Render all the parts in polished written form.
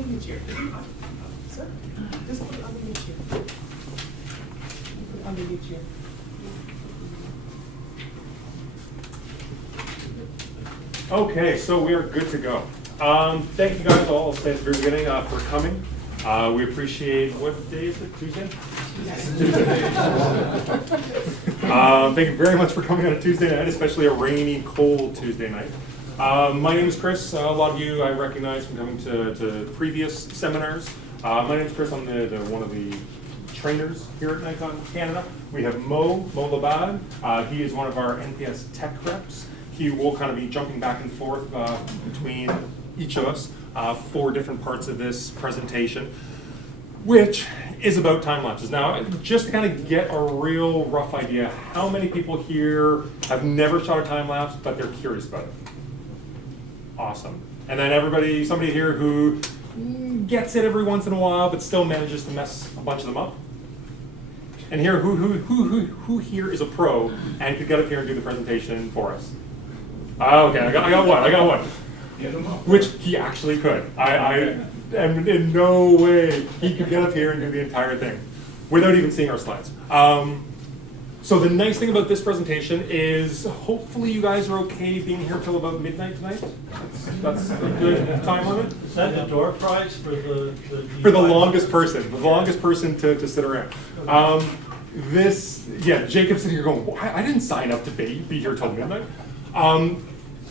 underneath here. Sir, just put it underneath here. Put it underneath here. Okay, so we are good to go. Thank you guys all, say at the very beginning, for coming. We appreciate, what day is it, Tuesday? Yes. Thank you very much for coming on a Tuesday night, especially a rainy, cold Tuesday night. My name is Chris. A lot of you I recognize from coming to previous seminars. My name is Chris. I'm one of the trainers here at Nikon Canada. We have Mo Labad. He is one of our NPS tech reps. He will kind of be jumping back and forth between each of us for different parts of this presentation, which is about time lapses. Now, just to kind of get a real rough idea, how many people here have never shot a time lapse, but they're curious about it? Awesome. And then somebody here who gets it every once in a while, but still manages to mess a bunch of them up? And here, who here is a pro and could get up here and do the presentation for us? Okay, I got one. Which he actually could. I am in no way he could get up here and do the entire thing without even seeing our slides. So the nice thing about this presentation is hopefully you guys are okay being here till about midnight tonight. That's a good time limit. Is that the door prize for the for the longest person to sit around. Jacob's sitting here going, well, I didn't sign up to be here till midnight.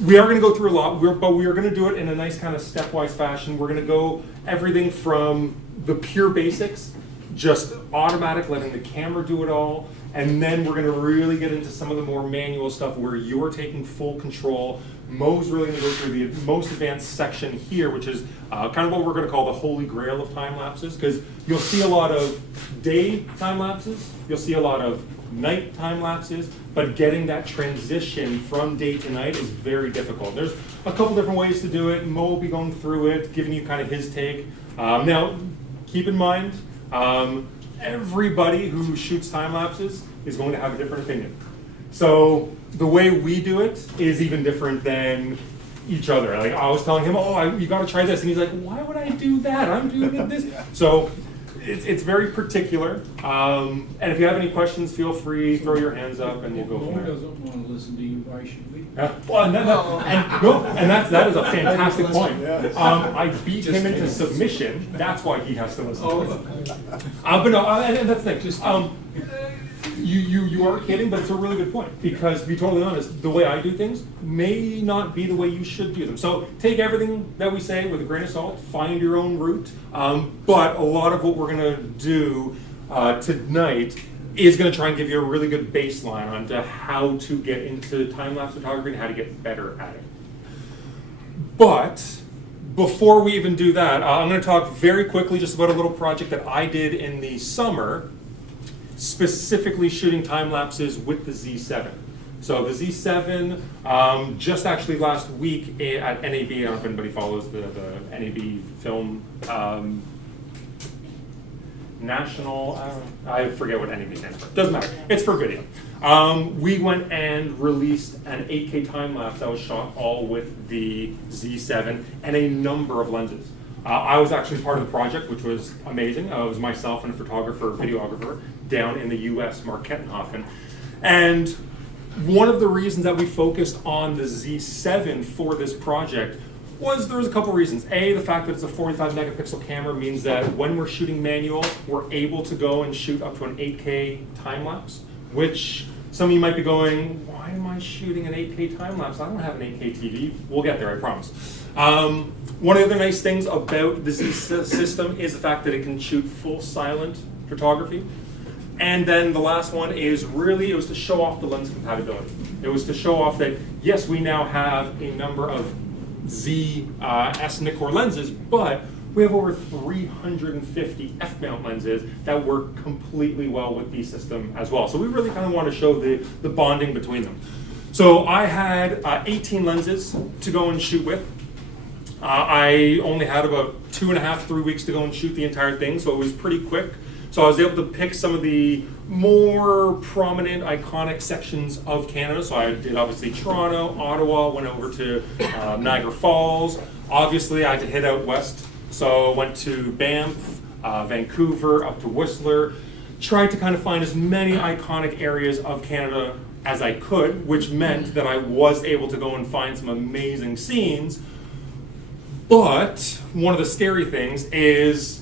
We are going to go through a lot, but we are going to do it in a nice kind of stepwise fashion. We're going to go everything from the pure basics, just automatic, letting the camera do it all, and then we're going to really get into some of the more manual stuff where you're taking full control. Mo's really going to go through the most advanced section here, which is kind of what we're going to call the holy grail of time lapses, because you'll see a lot of day time lapses, you'll see a lot of night time lapses, but getting that transition from day to night is very difficult. There's a couple different ways to do it. Mo will be going through it, giving you kind of his take. Now, keep in mind, everybody who shoots time lapses is going to have a different opinion. So the way we do it is even different than each other. Like I was telling him, you got to try this, and he's like, why would I do that? I'm doing this. So it's very particular. And if you have any questions, feel free, throw your hands up, and we'll go from there. Doesn't want to listen to you. Why should we? That is a fantastic point. I beat him into submission. That's why he has to listen. But no, and that's the thing. You are kidding, but it's a really good point, because to be totally honest, the way I do things may not be the way you should do them. So take everything that we say with a grain of salt, find your own route, but a lot of what we're going to do tonight is going to try and give you a really good baseline onto how to get into time-lapse photography and how to get better at it. But before we even do that, I'm going to talk very quickly just about a little project that I did in the summer, specifically shooting time lapses with the Z7. So the Z7, just actually last week at NAB, I don't know if anybody follows the NAB film, National, I forget what NAB stands for, doesn't matter, it's for video. We went and released an 8K time lapse that was shot all with the Z7 and a number of lenses. I was actually part of the project, which was amazing. It was myself and a photographer, videographer, down in the US, Mark Kettenhoffen. And one of the reasons that we focused on the Z7 for this project was there was a couple reasons. A, the fact that it's a 45 megapixel camera means that when we're shooting manual, we're able to go and shoot up to an 8K time lapse, which some of you might be going, why am I shooting an 8K time lapse? I don't have an 8K TV. We'll get there, I promise. One of the other nice things about the Z system is the fact that it can shoot full silent photography. And then the last one is really, it was to show off the lens compatibility. It was to show off that, yes, we now have a number of S Nikkor lenses, but we have over 350 f-mount lenses that work completely well with the system as well. So we really kind of want to show the bonding between them. So I had 18 lenses to go and shoot with. I only had about 2.5, 3 weeks to go and shoot the entire thing, so it was pretty quick. So I was able to pick some of the more prominent, iconic sections of Canada. So I did obviously Toronto, Ottawa, went over to Niagara Falls. Obviously I had to hit out west So went to Banff, Vancouver, up to Whistler, tried to kind of find as many iconic areas of Canada as I could, which meant that I was able to go and find some amazing scenes. But one of the scary things is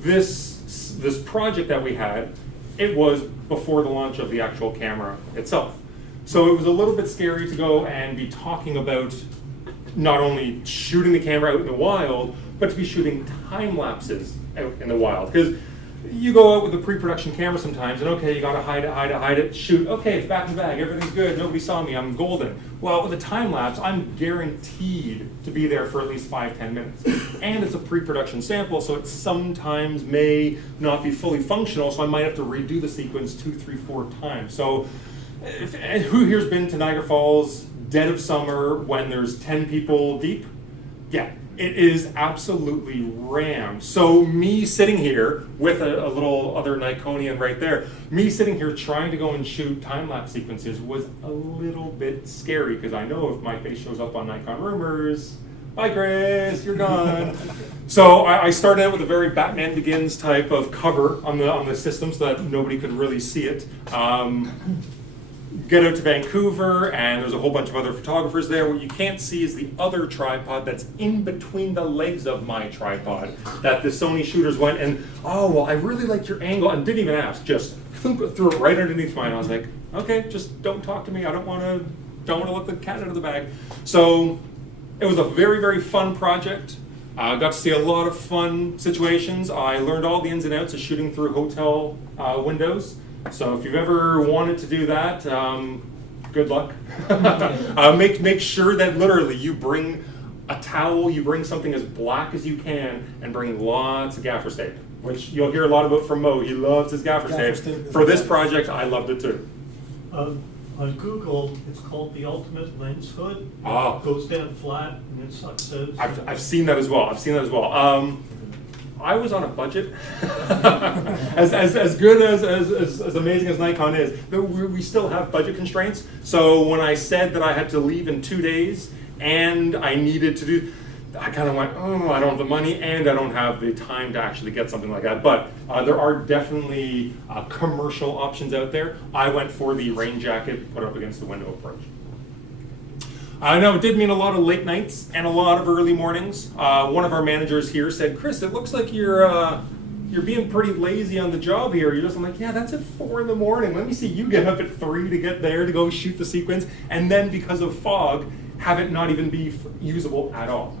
this project that we had, it was before the launch of the actual camera itself. So it was a little bit scary to go and be talking about not only shooting the camera out in the wild, but to be shooting time lapses out in the wild. Because you go out with a pre-production camera sometimes, and okay, you gotta hide it, shoot, okay, it's back in the bag, everything's good, nobody saw me, I'm golden. Well, with a time lapse, I'm guaranteed to be there for at least 5-10 minutes. And it's a pre-production sample, so it sometimes may not be fully functional, so I might have to redo the sequence 2, 3, 4 times. So, who here's been to Niagara Falls, dead of summer, when there's 10 people deep? Yeah. It is absolutely rammed. So me sitting here with a little other Nikonian right there, me sitting here trying to go and shoot time-lapse sequences was a little bit scary because I know if my face shows up on Nikon Rumors, bye Chris, you're gone. So I started out with a very Batman Begins type of cover on the system so that nobody could really see it. Get out to Vancouver, and there's a whole bunch of other photographers there. What you can't see is the other tripod that's in between the legs of my tripod that the Sony shooters went and, oh, well, I really like your angle, and didn't even ask, just threw it right underneath mine. I was like, okay, just don't talk to me. I don't want to let the cat out of the bag. So it was a very, very fun project. I got to see a lot of fun situations. I learned all the ins and outs of shooting through hotel windows. So if you've ever wanted to do that, good luck. Make sure that literally you bring a towel, you bring something as black as you can, and bring lots of gaffer tape, which you'll hear a lot about from Mo. He loves his gaffer tape. For this project, I loved it too. On Google, it's called the Ultimate Lens Hood. Ah. It goes down flat and it sucks out. I've seen that as well. I was on a budget. as good as amazing as Nikon is, we still have budget constraints. So when I said that I had to leave in 2 days and I needed to do, I kind of went, oh, I don't have the money and I don't have the time to actually get something like that. But there are definitely commercial options out there. I went for the rain jacket, put up against the window approach. I know it did mean a lot of late nights and a lot of early mornings. One of our managers here said, Chris, it looks like you're being pretty lazy on the job here. I'm like, yeah, that's at 4 in the morning. Let me see you get up at 3 to get there to go shoot the sequence. And then because of fog, have it not even be usable at all.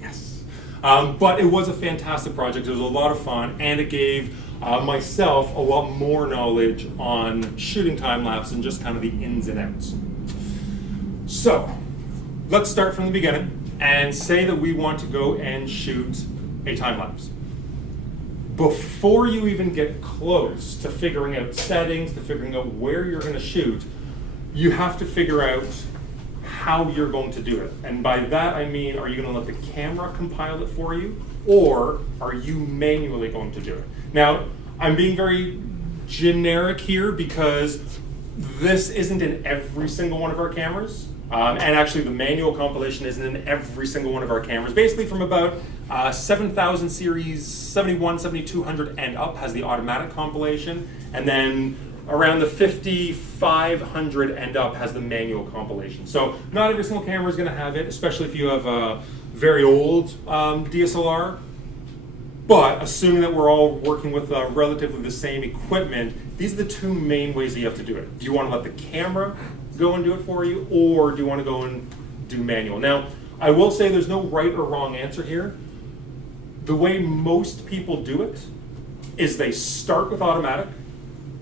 Yes. But it was a fantastic project. It was a lot of fun. And it gave myself a lot more knowledge on shooting time-lapse and just kind of the ins and outs. So, let's start from the beginning and say that we want to go and shoot a time lapse. Before you even get close to figuring out settings, to figuring out where you're going to shoot, you have to figure out how you're going to do it. And by that I mean, are you going to let the camera compile it for you, or are you manually going to do it? Now, I'm being very generic here because this isn't in every single one of our cameras. And actually the manual compilation isn't in every single one of our cameras. Basically from about 7000 series, 71, 7200 and up has the automatic compilation. And then around the 5500 and up has the manual compilation. So not every single camera is going to have it, especially if you have a very old DSLR. But assuming that we're all working with relatively the same equipment, these are the two main ways that you have to do it. Do you want to let the camera go and do it for you, or do you want to go and do manual? Now, I will say there's no right or wrong answer here. The way most people do it is they start with automatic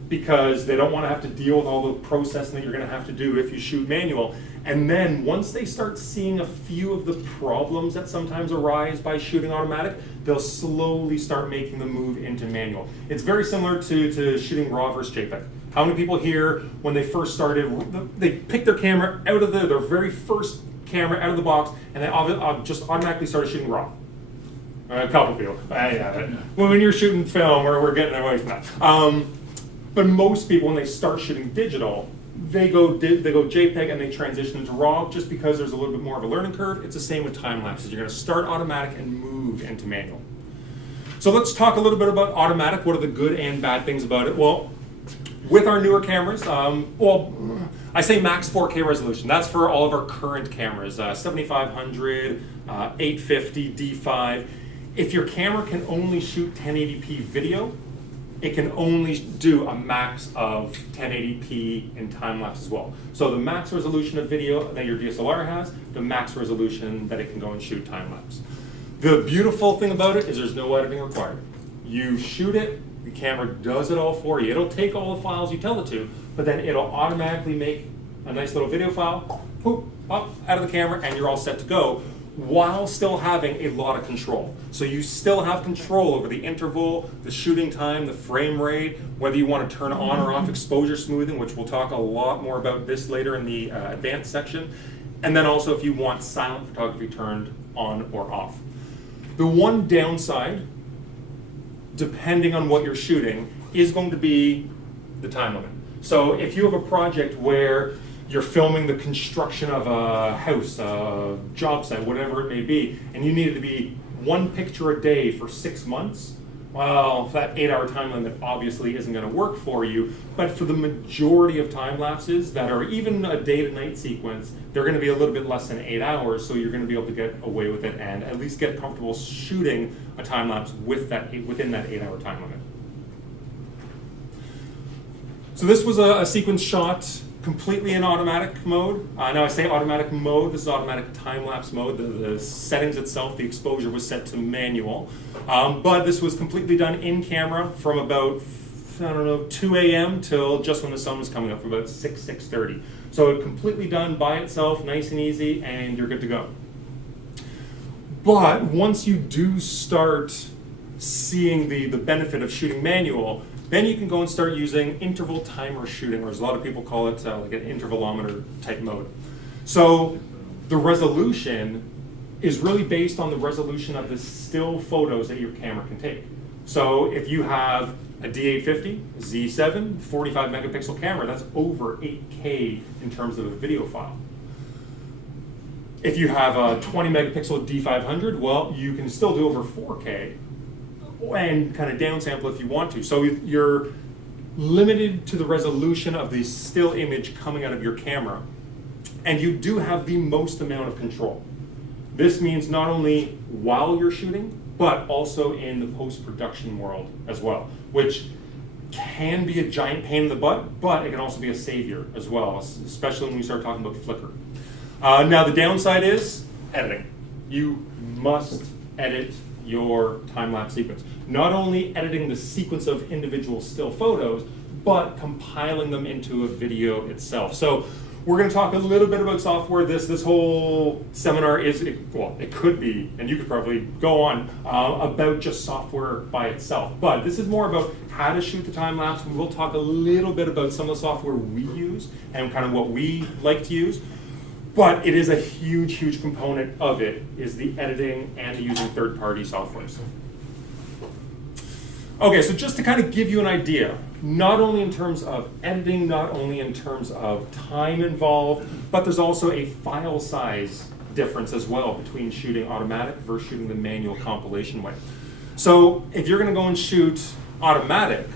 because they don't want to have to deal with all the processing that you're going to have to do if you shoot manual. And then once they start seeing a few of the problems that sometimes arise by shooting automatic, they'll slowly start making the move into manual. It's very similar to shooting RAW versus JPEG. How many people here, when they first started, they picked their camera out of their very first camera out of the box, and they just automatically started shooting RAW? A couple people. When you're shooting film, we're getting away from that. But most people, when they start shooting digital, they go JPEG and they transition into RAW just because there's a little bit more of a learning curve. It's the same with time lapses. You're going to start automatic and move into manual. So let's talk a little bit about automatic. What are the good and bad things about it? Well, with our newer cameras, I say max 4K resolution. That's for all of our current cameras, 7500, 850, D5. If your camera can only shoot 1080p video, it can only do a max of 1080p in time-lapse as well. So the max resolution of video that your DSLR has, the max resolution that it can go and shoot time-lapse. The beautiful thing about it is there's no editing required. You shoot it, the camera does it all for you. It'll take all the files you tell it to, but then it'll automatically make a nice little video file, whoop, up out of the camera, and you're all set to go, while still having a lot of control. So you still have control over the interval, the shooting time, the frame rate, whether you want to turn on or off exposure smoothing, which we'll talk a lot more about this later in the advanced section, and then also if you want silent photography turned on or off. The one downside, depending on what you're shooting, is going to be the time limit. So if you have a project where you're filming the construction of a house, a job site, whatever it may be, and you need it to be one picture a day for 6 months, well, that 8-hour time limit obviously isn't going to work for you. But for the majority of time lapses that are even a day to night sequence, they're going to be a little bit less than 8 hours, so you're going to be able to get away with it and at least get comfortable shooting a time lapse with that within that 8-hour time limit. So this was a sequence shot completely in automatic mode. Now I say automatic mode, this is automatic time-lapse mode. The settings itself, the exposure was set to manual. But this was completely done in camera from about, 2 a.m. till just when the sun was coming up, from about 6:30. So completely done by itself, nice and easy, and you're good to go. But once you do start seeing the benefit of shooting manual, then you can go and start using interval timer shooting, or as a lot of people call it, like an intervalometer type mode. So the resolution is really based on the resolution of the still photos that your camera can take. So if you have a D850, Z7, 45 megapixel camera, that's over 8K in terms of a video file. If you have a 20 megapixel D500, well, you can still do over 4K and kind of downsample if you want to. So you're limited to the resolution of the still image coming out of your camera, and you do have the most amount of control. This means not only while you're shooting, but also in the post-production world as well, which can be a giant pain in the butt, but it can also be a savior as well, especially when we start talking about flicker. Now the downside is editing. You must edit your time-lapse sequence. Not only editing the sequence of individual still photos, but compiling them into a video itself. So we're going to talk a little bit about software. This whole seminar it could be, and you could probably go on, about just software by itself. But this is more about how to shoot the time-lapse. We will talk a little bit about some of the software we use and kind of what we like to use. But it is a huge, huge component of it, is the editing and the using third-party softwares. Okay, so just to kind of give you an idea, not only in terms of editing, not only in terms of time involved, but there's also a file size difference as well between shooting automatic versus shooting the manual compilation way. So if you're going to go and shoot automatic,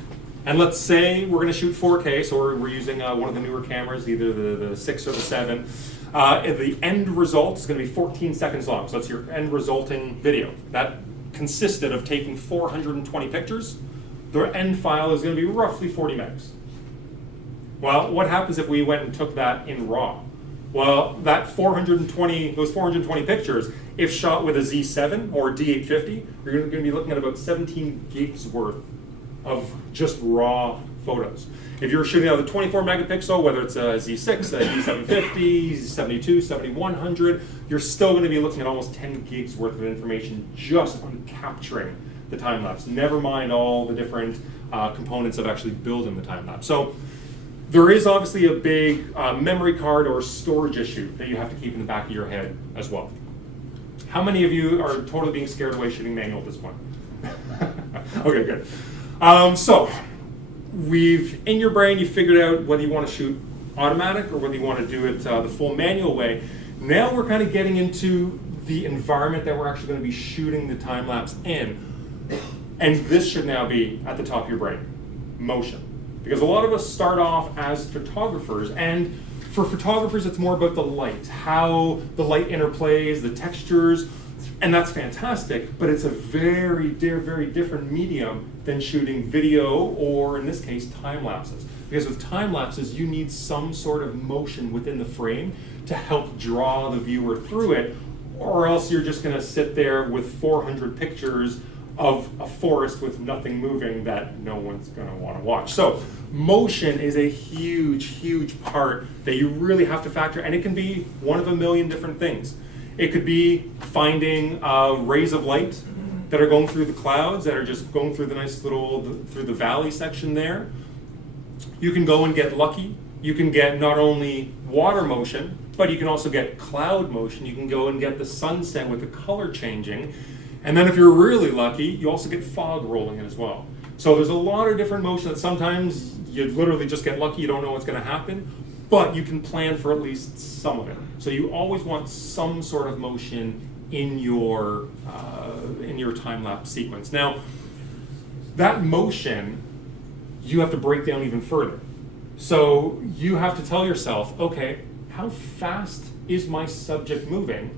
and let's say we're going to shoot 4K, so we're using one of the newer cameras, either the 6 or the 7, the end result is going to be 14 seconds long, so that's your end resulting video. That consisted of taking 420 pictures. The end file is going to be roughly 40 megs. Well, what happens if we went and took that in RAW? Well, those 420 pictures, if shot with a Z7 or a D850, you're going to be looking at about 17 gigs worth of just raw photos. If you're shooting out of the 24 megapixel, whether it's a Z6, a D750, Z72, 7100, you're still going to be looking at almost 10 gigs worth of information just on capturing the time lapse. Never mind all the different components of actually building the time lapse. So there is obviously a big memory card or storage issue that you have to keep in the back of your head as well. How many of you are totally being scared away shooting manual at this point? Okay, good. So in your brain, you figured out whether you want to shoot automatic or whether you want to do it the full manual way. Now we're kind of getting into the environment that we're actually going to be shooting the time lapse in. And this should now be at the top of your brain, motion. Because a lot of us start off as photographers, and for photographers it's more about the light, how the light interplays, the textures, and that's fantastic, but it's a very different medium than shooting video, or in this case, time lapses. Because with time lapses, you need some sort of motion within the frame to help draw the viewer through it, or else you're just gonna sit there with 400 pictures of a forest with nothing moving that no one's gonna wanna watch. So motion is a huge part that you really have to factor, and it can be one of a million different things. It could be finding rays of light that are going through the clouds, that are just going through the nice little, through the valley section there. You can go and get lucky. You can get not only water motion, but you can also get cloud motion. You can go and get the sunset with the color changing. And then if you're really lucky, you also get fog rolling in as well. So there's a lot of different motion that sometimes you literally just get lucky, you don't know what's gonna happen, but you can plan for at least some of it. So you always want some sort of motion in your time-lapse sequence. Now, that motion, you have to break down even further. So you have to tell yourself, okay, how fast is my subject moving,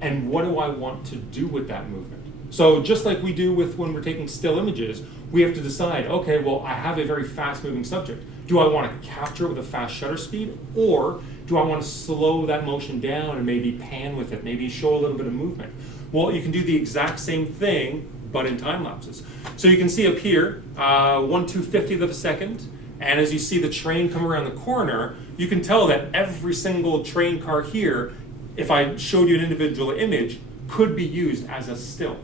and what do I want to do with that movement? So just like we do with when we're taking still images, we have to decide, okay, well, I have a very fast moving subject. Do I want to capture it with a fast shutter speed, or do I want to slow that motion down and maybe pan with it, maybe show a little bit of movement? Well, you can do the exact same thing, but in time lapses. So you can see up here, 1/250th of a second, and as you see the train come around the corner, you can tell that every single train car here, if I showed you an individual image, could be used as a still.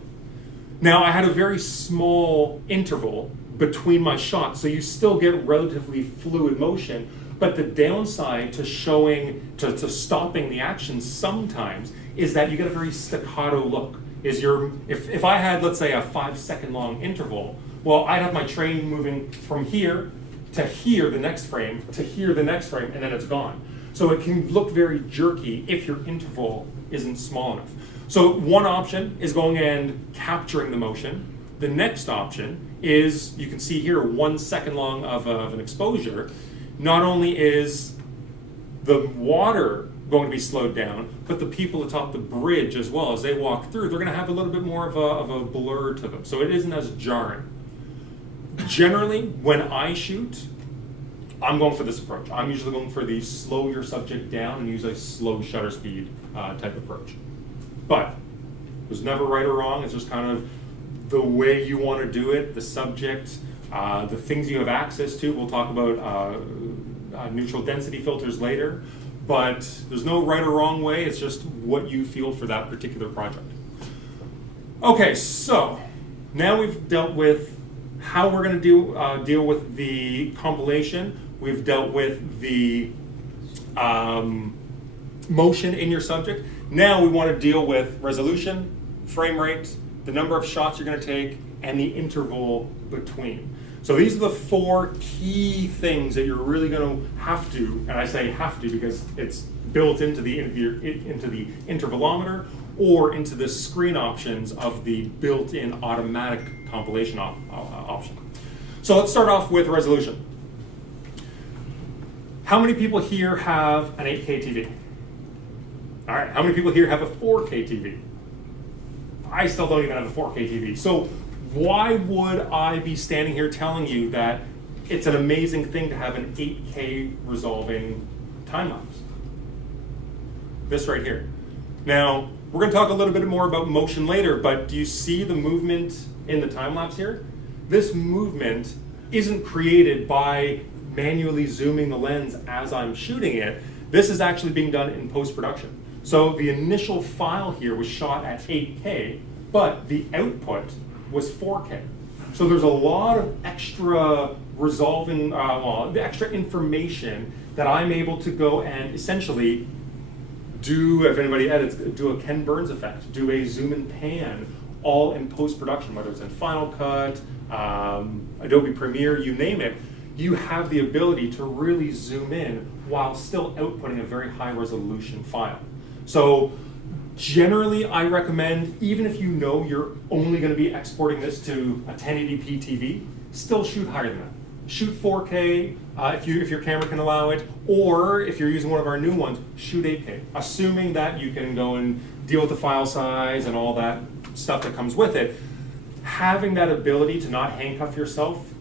Now, I had a very small interval between my shots, so you still get relatively fluid motion, but the downside to to stopping the action sometimes is that you get a very staccato look. If I had, let's say, a 5-second long interval, well, I'd have my train moving from here to here the next frame, to here the next frame, and then it's gone. So it can look very jerky if your interval isn't small enough. So one option is going and capturing the motion. The next option is, you can see here, 1 second long of an exposure. Not only is the water going to be slowed down, but the people atop the bridge as well, as they walk through, they're going to have a little bit more of a blur to them. So it isn't as jarring. Generally, when I shoot, I'm going for this approach. I'm usually going for the slow your subject down and use a slow shutter speed type approach. But there's never right or wrong. It's just kind of the way you want to do it, the subject, the things you have access to. We'll talk about neutral density filters later, but there's no right or wrong way. It's just what you feel for that particular project. Okay, so now we've dealt with how we're going to deal with the compilation. We've dealt with the motion in your subject. Now we want to deal with resolution, frame rate, the number of shots you're going to take, and the interval between. So these are the 4 key things that you're really going to have to, and I say have to because it's built into the intervalometer or into the screen options of the built-in automatic compilation option. So let's start off with resolution. How many people here have an 8K TV? All right, how many people here have a 4K TV? I still don't even have a 4K TV. So why would I be standing here telling you that it's an amazing thing to have an 8K resolving time lapse? This right here. Now, we're going to talk a little bit more about motion later, but do you see the movement in the time lapse here? This movement isn't created by manually zooming the lens as I'm shooting it. This is actually being done in post-production. So the initial file here was shot at 8K, but the output was 4K. So there's a lot of extra resolving, the extra information that I'm able to go and essentially do, if anybody edits, do a Ken Burns effect, do a zoom and pan, all in post-production, whether it's in Final Cut, Adobe Premiere, you name it. You have the ability to really zoom in while still outputting a very high resolution file. So Generally, I recommend, even if you know you're only going to be exporting this to a 1080p TV, still shoot higher than that. Shoot 4K if your camera can allow it, or if you're using one of our new ones, shoot 8K. Assuming that you can go and deal with the file size and all that stuff that comes with it, having that ability to not handcuff yourself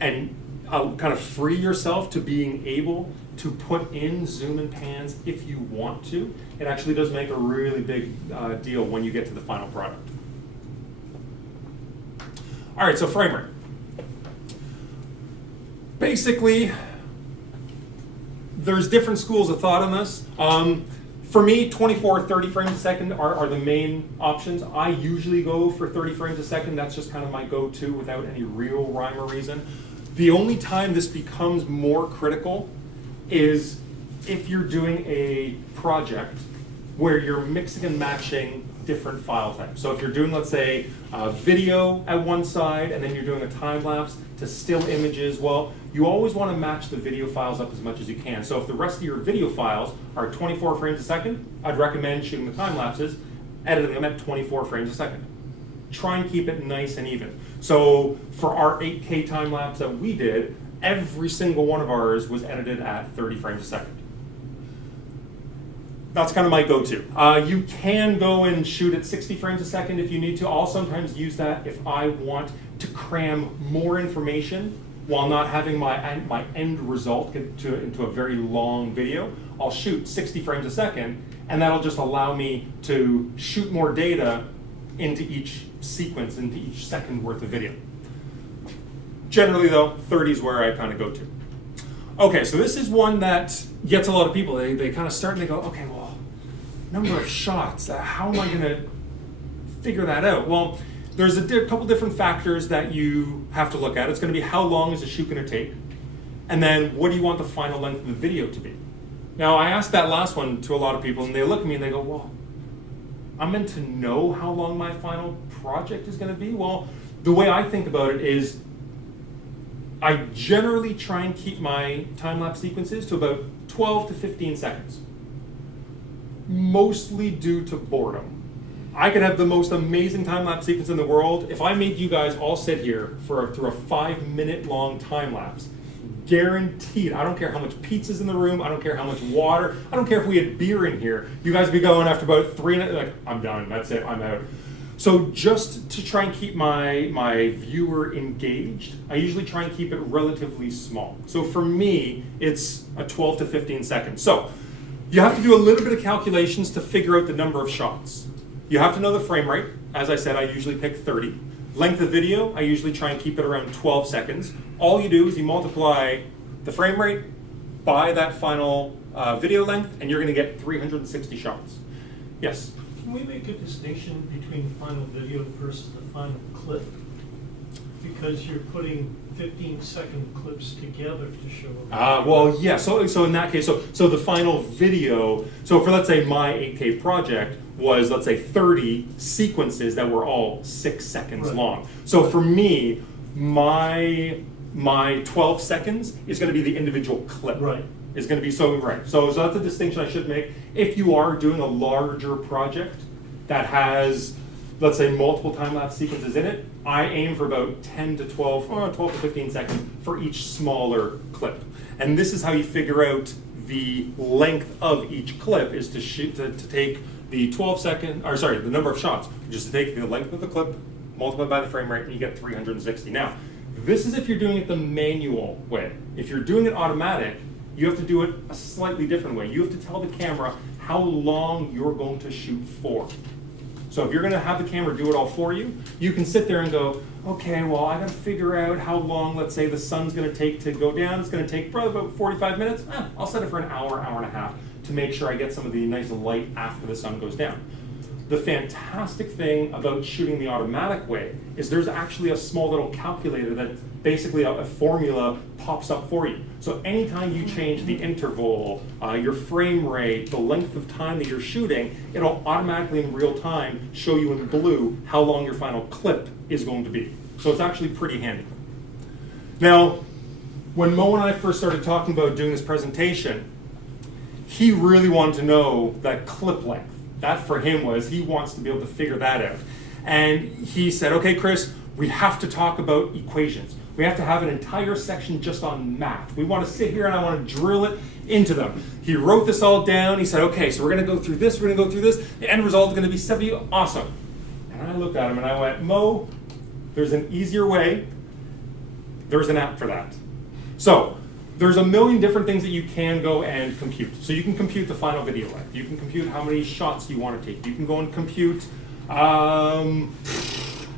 and kind of free yourself to being able to put in zoom and pans if you want to, it actually does make a really big deal when you get to the final product. All right, so frame rate. Basically, there's different schools of thought on this. For me, 24 or 30 frames a second are the main options. I usually go for 30 frames a second. That's just kind of my go-to without any real rhyme or reason. The only time this becomes more critical is if you're doing a project where you're mixing and matching different file types. So if you're doing, let's say, a video at one side and then you're doing a time lapse to still images, well, you always want to match the video files up as much as you can. So if the rest of your video files are 24 frames a second, I'd recommend shooting the time lapses, editing them at 24 frames a second. Try and keep it nice and even. So for our 8K time lapse that we did, every single one of ours was edited at 30 frames a second. That's kind of my go-to. You can go and shoot at 60 frames a second if you need to. I'll sometimes use that if I want to cram more information while not having my end result into a very long video. I'll shoot 60 frames a second, and that'll just allow me to shoot more data into each sequence, into each second worth of video. Generally though, 30 is where I kind of go to. Okay, so this is one that gets a lot of people. They kind of start and they go, okay, well, number of shots, how am I gonna figure that out? Well, there's a couple different factors that you have to look at. It's gonna be how long is the shoot gonna take? And then what do you want the final length of the video to be? Now, I asked that last one to a lot of people and they look at me and they go, well, I'm meant to know how long my final project is gonna be? Well, the way I think about it is I generally try and keep my time-lapse sequences to about 12 to 15 seconds, mostly due to boredom. I could have the most amazing time-lapse sequence in the world. If I made you guys all sit here through a 5-minute long time-lapse, guaranteed, I don't care how much pizza's in the room, I don't care how much water, I don't care if we had beer in here, you guys would be going after about 3 minutes, like, I'm done, that's it, I'm out. So just to try and keep my viewer engaged, I usually try and keep it relatively small. So for me, it's a 12 to 15 seconds. So you have to do a little bit of calculations to figure out the number of shots. You have to know the frame rate. As I said, I usually pick 30. Length of video, I usually try and keep it around 12 seconds. All you do is you multiply the frame rate by that final video length, and you're gonna get 360 shots. Yes? Can we make a distinction between the final video versus the final clip? Because you're putting 15-second clips together to show. Well, yeah. So in that case, so the final video. So for, let's say, my 8K project was, let's say, 30 sequences that were all 6 seconds Right. long. So for me, my 12 seconds is going to be the individual clip. Right. Is going to be so right. So that's a distinction I should make. If you are doing a larger project that has, let's say, multiple time-lapse sequences in it, I aim for about 10 to 12, or 12 to 15 seconds for each smaller clip. And this is how you figure out the length of each clip, is to shoot to take the the number of shots, just to take the length of the clip, multiply by the frame rate, and you get 360. Now, this is if you're doing it the manual way. If you're doing it automatic, you have to do it a slightly different way. You have to tell the camera how long you're going to shoot for. So if you're gonna have the camera do it all for you, you can sit there and go, okay, well, I gotta figure out how long, let's say, the sun's gonna take to go down. It's gonna take probably about 45 minutes. I'll set it for an hour, hour and a half to make sure I get some of the nice light after the sun goes down. The fantastic thing about shooting the automatic way is there's actually a small little calculator that basically a formula pops up for you. So anytime you change the interval, your frame rate, the length of time that you're shooting, it'll automatically in real time show you in blue how long your final clip is going to be. So it's actually pretty handy. Now, when Mo and I first started talking about doing this presentation, he really wanted to know that clip length. That for him was, he wants to be able to figure that out. And he said, okay, Chris, we have to talk about equations. We have to have an entire section just on math. We want to sit here and I want to drill it into them. He wrote this all down. He said, okay, so we're going to go through this, we're going to go through this. The end result is going to be 70. Awesome. And I looked at him and I went, Mo, there's an easier way. There's an app for that. So there's a million different things that you can go and compute. So you can compute the final video length. You can compute how many shots you want to take. You can go and compute the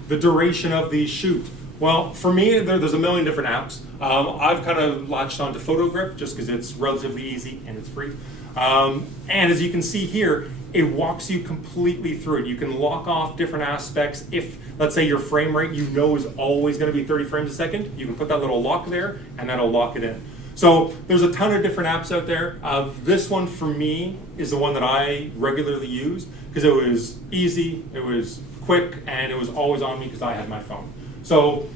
duration of the shoot. Well, for me, there's a million different apps. I've kind of latched onto PhotoGrip just because it's relatively easy and it's free. And as you can see here, it walks you completely through it. You can lock off different aspects. If, let's say, your frame rate you know is always going to be 30 frames a second, you can put that little lock there and that'll lock it in. So there's a ton of different apps out there. This one for me is the one that I regularly use because it was easy, it was quick, and it was always on me because I had my phone. So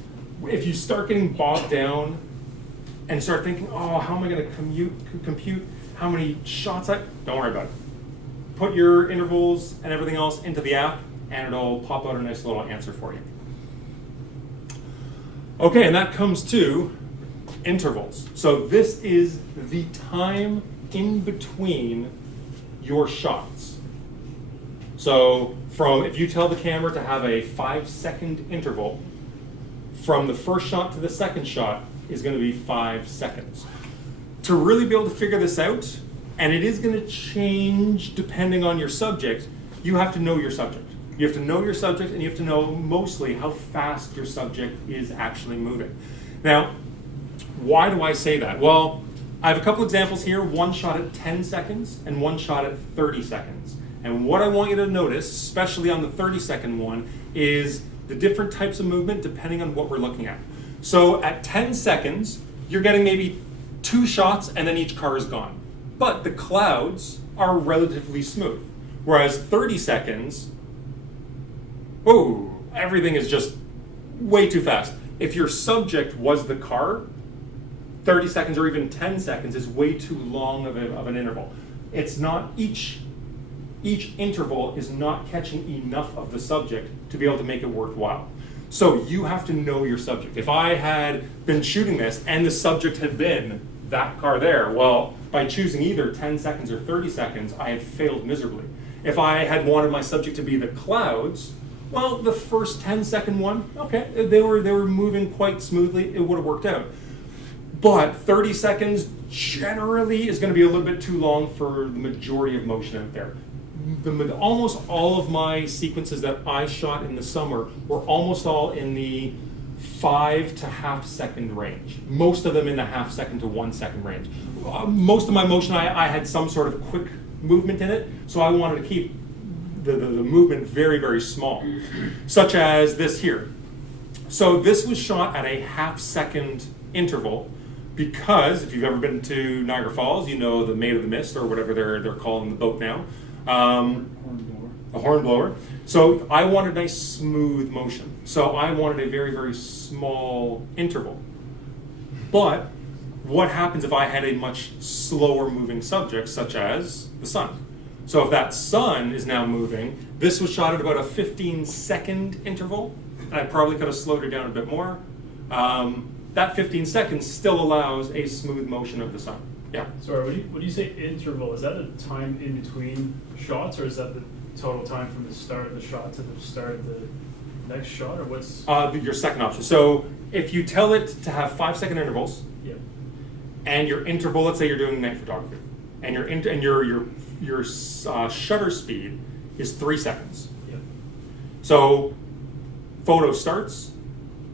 if you start getting bogged down and start thinking, oh, how am I going to compute how many shots don't worry about it. Put your intervals and everything else into the app and it'll pop out a nice little answer for you. Okay, and that comes to intervals. So this is the time in between your shots. So if you tell the camera to have a 5-second interval, from the first shot to the second shot is going to be 5 seconds. To really be able to figure this out, and it is going to change depending on your subject, you have to know your subject. You have to know your subject and you have to know mostly how fast your subject is actually moving. Now, why do I say that? Well, I have a couple examples here, one shot at 10 seconds and one shot at 30 seconds. And what I want you to notice, especially on the 30-second one, is the different types of movement depending on what we're looking at. So at 10 seconds, you're getting maybe 2 shots and then each car is gone. But the clouds are relatively smooth. Whereas 30 seconds, oh, everything is just way too fast. If your subject was the car, 30 seconds or even 10 seconds is way too long of an interval. It's not, each interval is not catching enough of the subject to be able to make it worthwhile. So you have to know your subject. If I had been shooting this and the subject had been that car there, well, by choosing either 10 seconds or 30 seconds, I had failed miserably. If I had wanted my subject to be the clouds, well, the first 10-second one, okay, they were moving quite smoothly, it would have worked out. But 30 seconds generally is going to be a little bit too long for the majority of motion out there. Almost all of my sequences that I shot in the summer were almost all in the 5 to half-second range. Most of them in the half-second to 1-second range. Most of my motion, I had some sort of quick movement in it, so I wanted to keep the movement very, very small, such as this here. So this was shot at a half-second interval because, if you've ever been to Niagara Falls, you know the Maid of the Mist, or whatever they're calling the boat now. A horn blower. So I wanted a nice smooth motion. So I wanted a very, very small interval. But what happens if I had a much slower moving subject, such as the sun? So if that sun is now moving, this was shot at about a 15-second interval, and I probably could have slowed it down a bit more. That 15 seconds still allows a smooth motion of the sun. Yeah. Sorry, when you say interval, is that a time in between shots, or is that the total time from the start of the shot to the start of the next shot, or what's? Your second option. So if you tell it to have 5-second intervals, Yeah. and your interval, let's say you're doing night photography, and your shutter speed is 3 seconds. Yeah. So photo starts,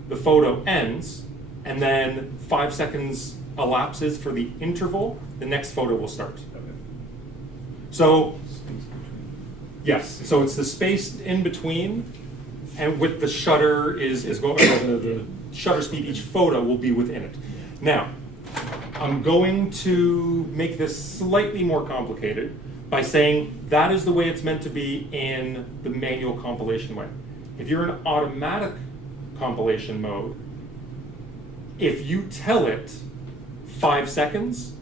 the photo ends, and then 5 seconds elapses for the interval, the next photo will start. Okay. So, yes, so it's the space in between, and with the shutter is going, the shutter speed, each photo will be within it. Now, I'm going to make this slightly more complicated by saying that is the way it's meant to be in the manual compilation way. If you're in automatic compilation mode, if you tell it 5 seconds,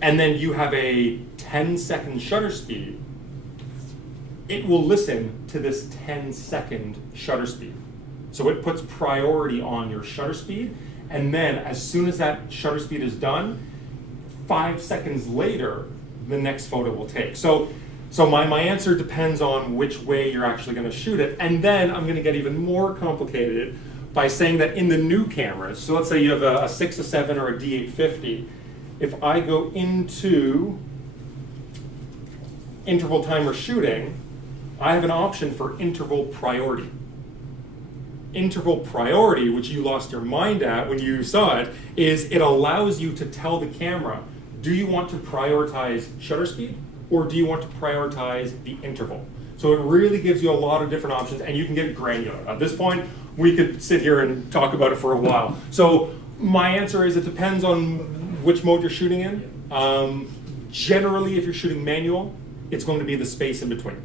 and then you have a 10-second shutter speed, it will listen to this 10-second shutter speed. So it puts priority on your shutter speed, and then as soon as that shutter speed is done, 5 seconds later, the next photo will take. So my answer depends on which way you're actually going to shoot it. And then I'm going to get even more complicated by saying that in the new cameras, so let's say you have a 6, a 7, or a D850, if I go into interval timer shooting, I have an option for interval priority. Interval priority, which you lost your mind at when you saw it, is it allows you to tell the camera, do you want to prioritize shutter speed or do you want to prioritize the interval? So it really gives you a lot of different options, and you can get granular. At this point, we could sit here and talk about it for a while. So my answer is it depends on which mode you're shooting in. Generally, if you're shooting manual, it's going to be the space in between.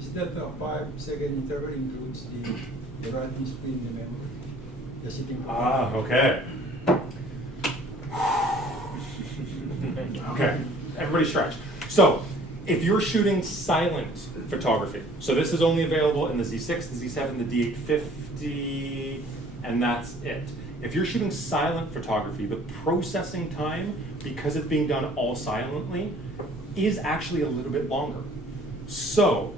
Is that the 5-second interval includes the writing speed in the memory? The sitting. Okay. Okay, everybody stretch. So, if you're shooting silent photography, so this is only available in the Z6, the Z7, the D850, and that's it. If you're shooting silent photography, the processing time, because it's being done all silently, is actually a little bit longer. So,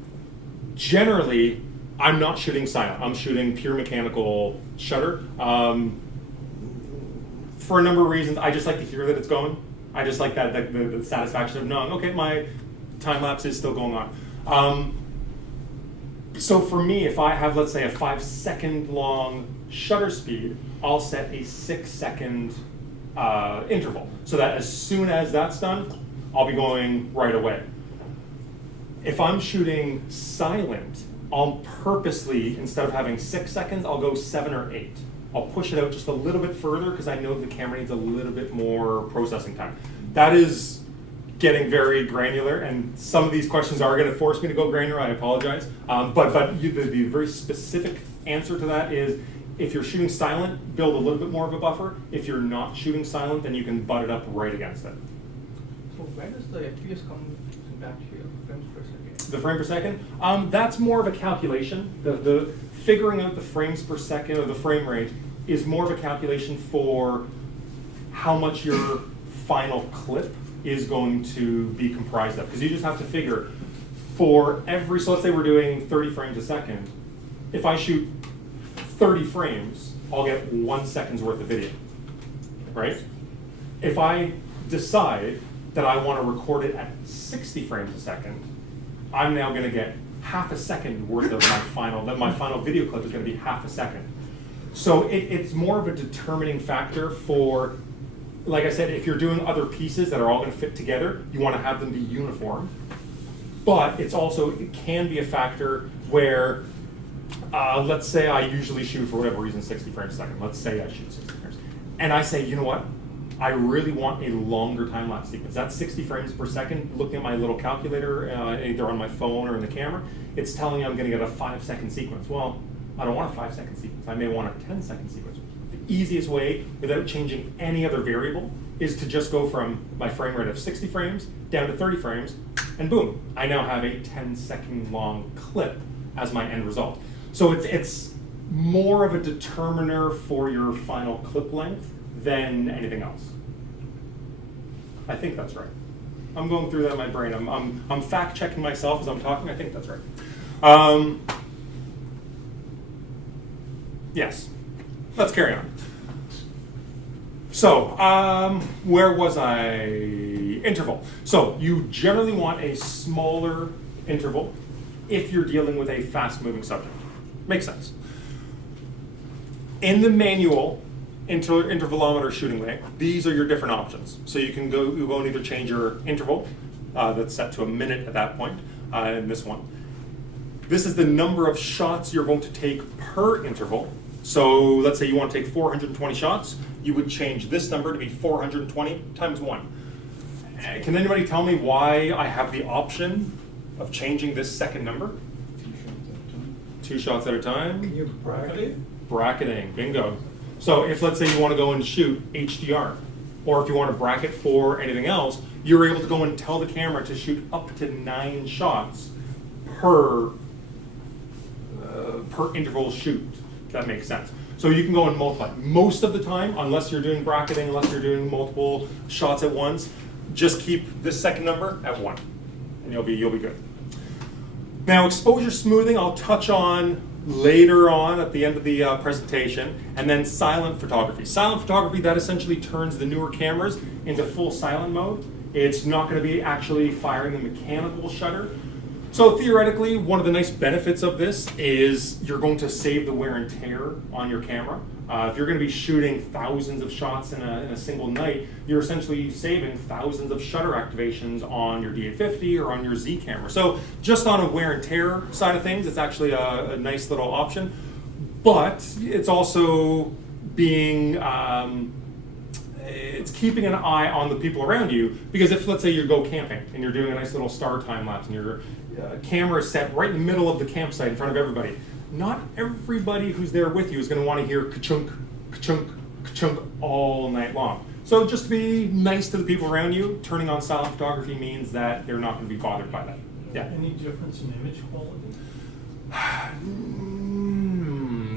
generally, I'm not shooting silent. I'm shooting pure mechanical shutter. For a number of reasons, I just like to hear that it's going. I just like that the satisfaction of knowing, okay, my time lapse is still going on. So for me, if I have, let's say, a 5-second long shutter speed, I'll set a 6-second interval, so that as soon as that's done, I'll be going right away. If I'm shooting silent, I'll purposely, instead of having 6 seconds, I'll go 7 or 8. I'll push it out just a little bit further because I know the camera needs a little bit more processing time. That is getting very granular, and some of these questions are going to force me to go granular. I apologize, but the very specific answer to that is if you're shooting silent, build a little bit more of a buffer. If you're not shooting silent, then you can butt it up right against it. So where does the FPS come back to your frames per second? The frame per second? That's more of a calculation. The figuring out the frames per second or the frame rate is more of a calculation for how much your final clip is going to be comprised of. Because you just have to figure for every, so let's say we're doing 30 frames a second. If I shoot 30 frames, I'll get 1 second's worth of video, right? If I decide that I want to record it at 60 frames a second, I'm now going to get half a second worth of my final video clip is going to be half a second. So it's more of a determining factor for, like I said, if you're doing other pieces that are all going to fit together, you want to have them be uniform. But it's also, it can be a factor where, let's say I usually shoot, for whatever reason, 60 frames a second. Let's say I shoot 60 frames. And I say, you know what? I really want a longer time-lapse sequence. That's 60 frames per second. Looking at my little calculator, either on my phone or in the camera, it's telling me I'm going to get a 5-second sequence. Well, I don't want a 5-second sequence. I may want a 10-second sequence. The easiest way, without changing any other variable, is to just go from my frame rate of 60 frames down to 30 frames, and boom, I now have a 10-second long clip as my end result. So it's more of a determiner for your final clip length than anything else. I think that's right. I'm going through that in my brain. I'm fact checking myself as I'm talking. I think that's right. Yes. Let's carry on. So, where was I? Interval. So you generally want a smaller interval if you're dealing with a fast-moving subject. Makes sense. In the manual intervalometer shooting way, these are your different options. So you can go and either change your interval, that's set to a minute at that point, in this one. This is the number of shots you're going to take per interval. So let's say you want to take 420 shots, you would change this number to be 420 times 1. Can anybody tell me why I have the option of changing this second number? 2 shots at a time. Can you bracket it? Bracketing, bingo. So if, let's say, you want to go and shoot HDR, or if you want to bracket for anything else, you're able to go and tell the camera to shoot up to 9 shots per interval shoot, if that makes sense. So you can go and multiply. Most of the time, unless you're doing bracketing, unless you're doing multiple shots at once, just keep this second number at 1, and you'll be good. Now, exposure smoothing, I'll touch on later on at the end of the presentation, and then silent photography. Silent photography, that essentially turns the newer cameras into full silent mode. It's not going to be actually firing the mechanical shutter. So theoretically, one of the nice benefits of this is you're going to save the wear and tear on your camera. If you're going to be shooting thousands of shots in a single night, you're essentially saving thousands of shutter activations on your D850 or on your Z camera. So just on a wear and tear side of things, it's actually a nice little option. But it's also being, it's keeping an eye on the people around you, because if, let's say, you go camping and you're doing a nice little star time lapse and your camera is set right in the middle of the campsite in front of everybody, not everybody who's there with you is going to want to hear ka-chunk, ka-chunk, ka-chunk all night long. So just to be nice to the people around you, turning on silent photography means that they're not going to be bothered by that. Yeah. Any difference in image quality?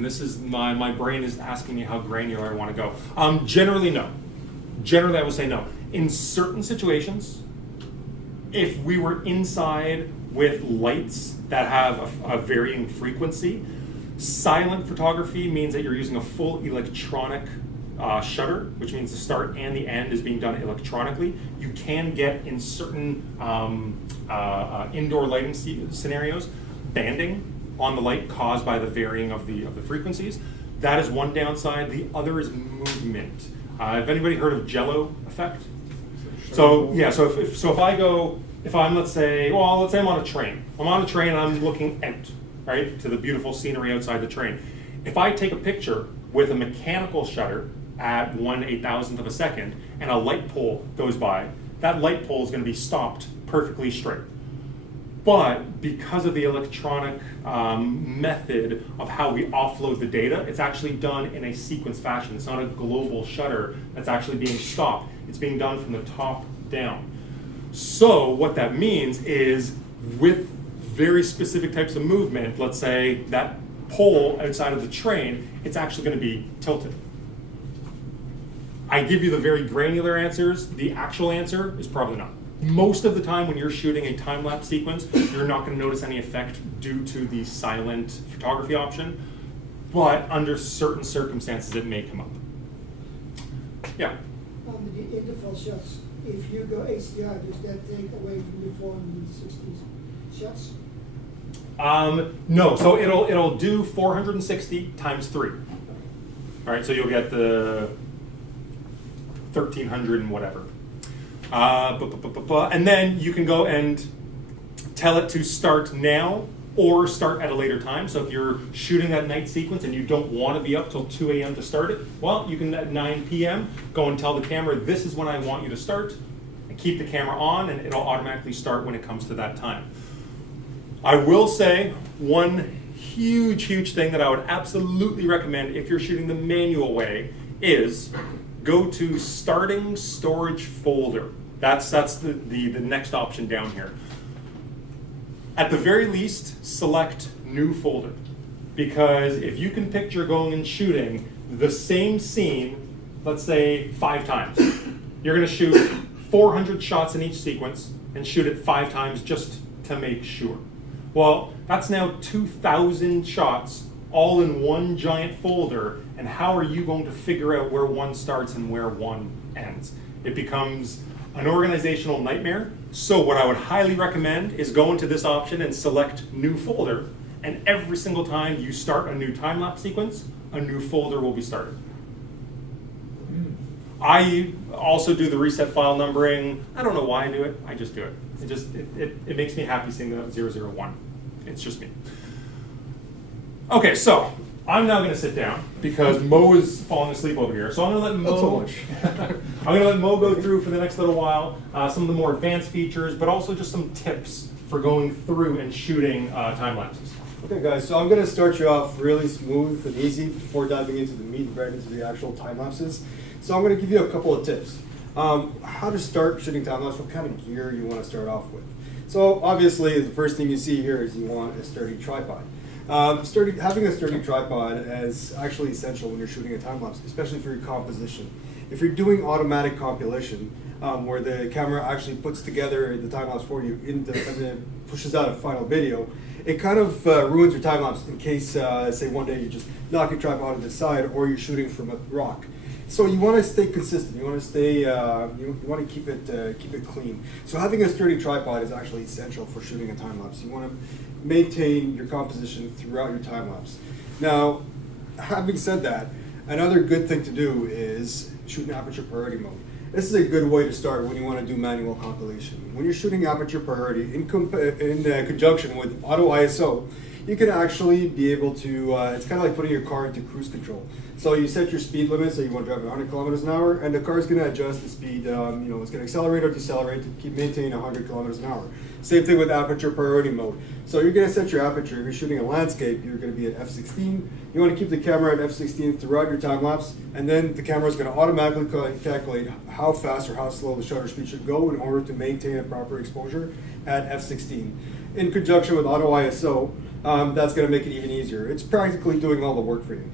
This is my brain is asking me how granular I want to go. Generally, no. Generally, I would say no. In certain situations, if we were inside with lights that have a varying frequency, silent photography means that you're using a full electronic shutter, which means the start and the end is being done electronically. You can get, in certain indoor lighting scenarios, banding on the light caused by the varying of the frequencies. That is one downside. The other is movement. Have anybody heard of Jello effect? So yeah, so if I'm let's say I'm on a train. I'm on a train and I'm looking out, right, to the beautiful scenery outside the train. If I take a picture with a mechanical shutter at 1/8,000th of a second and a light pole goes by, that light pole is going to be stopped perfectly straight. But because of the electronic method of how we offload the data, it's actually done in a sequence fashion. It's not a global shutter that's actually being stopped. It's being done from the top down. So what that means is, with very specific types of movement, let's say that pole outside of the train, it's actually going to be tilted. I give you the very granular answers. The actual answer is probably not. Most of the time when you're shooting a time-lapse sequence, you're not going to notice any effect due to the silent photography option, but under certain circumstances it may come up. Yeah? On the interval shots, if you go HDR, does that take away from the 460 shots? No, so it'll do 460 times 3. All right, so you'll get the 1300 and whatever. And then you can go and tell it to start now or start at a later time. So if you're shooting that night sequence and you don't want to be up till 2 a.m. to start it, well, you can at 9 p.m. go and tell the camera, this is when I want you to start, and keep the camera on, and it'll automatically start when it comes to that time. I will say one huge thing that I would absolutely recommend if you're shooting the manual way is go to starting storage folder. That's the next option down here. At the very least, select new folder, because if you can picture going and shooting the same scene, let's say 5 times, you're going to shoot 400 shots in each sequence and shoot it 5 times just to make sure. Well, that's now 2,000 shots all in one giant folder, and how are you going to figure out where one starts and where one ends? It becomes an organizational nightmare. So what I would highly recommend is go into this option and select new folder, and every single time you start a new time-lapse sequence, a new folder will be started. I also do the reset file numbering. I don't know why I do it, I just do it. It makes me happy seeing the 001. It's just me. Okay, so I'm now going to sit down because Mo is falling asleep over here. So I'm going to let Mo. I'm going to let Mo go through for the next little while some of the more advanced features, but also just some tips for going through and shooting time lapses. Okay, guys. So I'm going to start you off really smooth and easy before diving into the meat and bread into the actual time lapses. So I'm going to give you a couple of tips. how to start shooting time-lapse, what kind of gear you want to start off with. So obviously the first thing you see here is you want a sturdy tripod. Having a sturdy tripod is actually essential when you're shooting a time-lapse, especially for your composition. If you're doing automatic compilation, where the camera actually puts together the time-lapse for you and then pushes out a final video, it kind of ruins your time-lapse in case, say one day you just knock your tripod to the side or you're shooting from a rock. So you want to stay consistent. You want to stay. You want to keep it clean. So having a sturdy tripod is actually essential for shooting a time lapse. You want to maintain your composition throughout your time lapse. Now, having said that, another good thing to do is shoot in aperture priority mode. This is a good way to start when you want to do manual compilation. When you're shooting aperture priority in conjunction with auto ISO, you can actually be able to, it's kind of like putting your car into cruise control. So you set your speed limit, so you want to drive 100 kilometers an hour, and the car is going to adjust the speed, it's going to accelerate or decelerate to keep maintaining 100 kilometers an hour. Same thing with aperture priority mode. So you're going to set your aperture. If you're shooting a landscape, you're going to be at f16. You want to keep the camera at f16 throughout your time lapse, and then the camera is going to automatically calculate how fast or how slow the shutter speed should go in order to maintain a proper exposure at f16. In conjunction with auto ISO, that's going to make it even easier. It's practically doing all the work for you.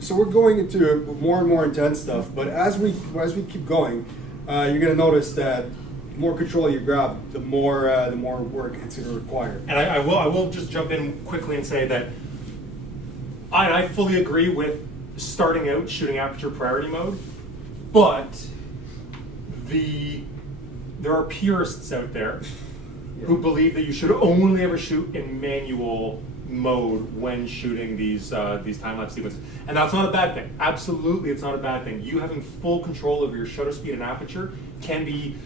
So we're going into more and more intense stuff, but as we keep going, you're going to notice that the more control you grab, the more work it's going to require. And I will just jump in quickly and say that I fully agree with starting out shooting aperture priority mode, but there are purists out there who believe that you should only ever shoot in manual mode when shooting these time-lapse sequences. And that's not a bad thing. Absolutely, it's not a bad thing. You having full control over your shutter speed and aperture can be,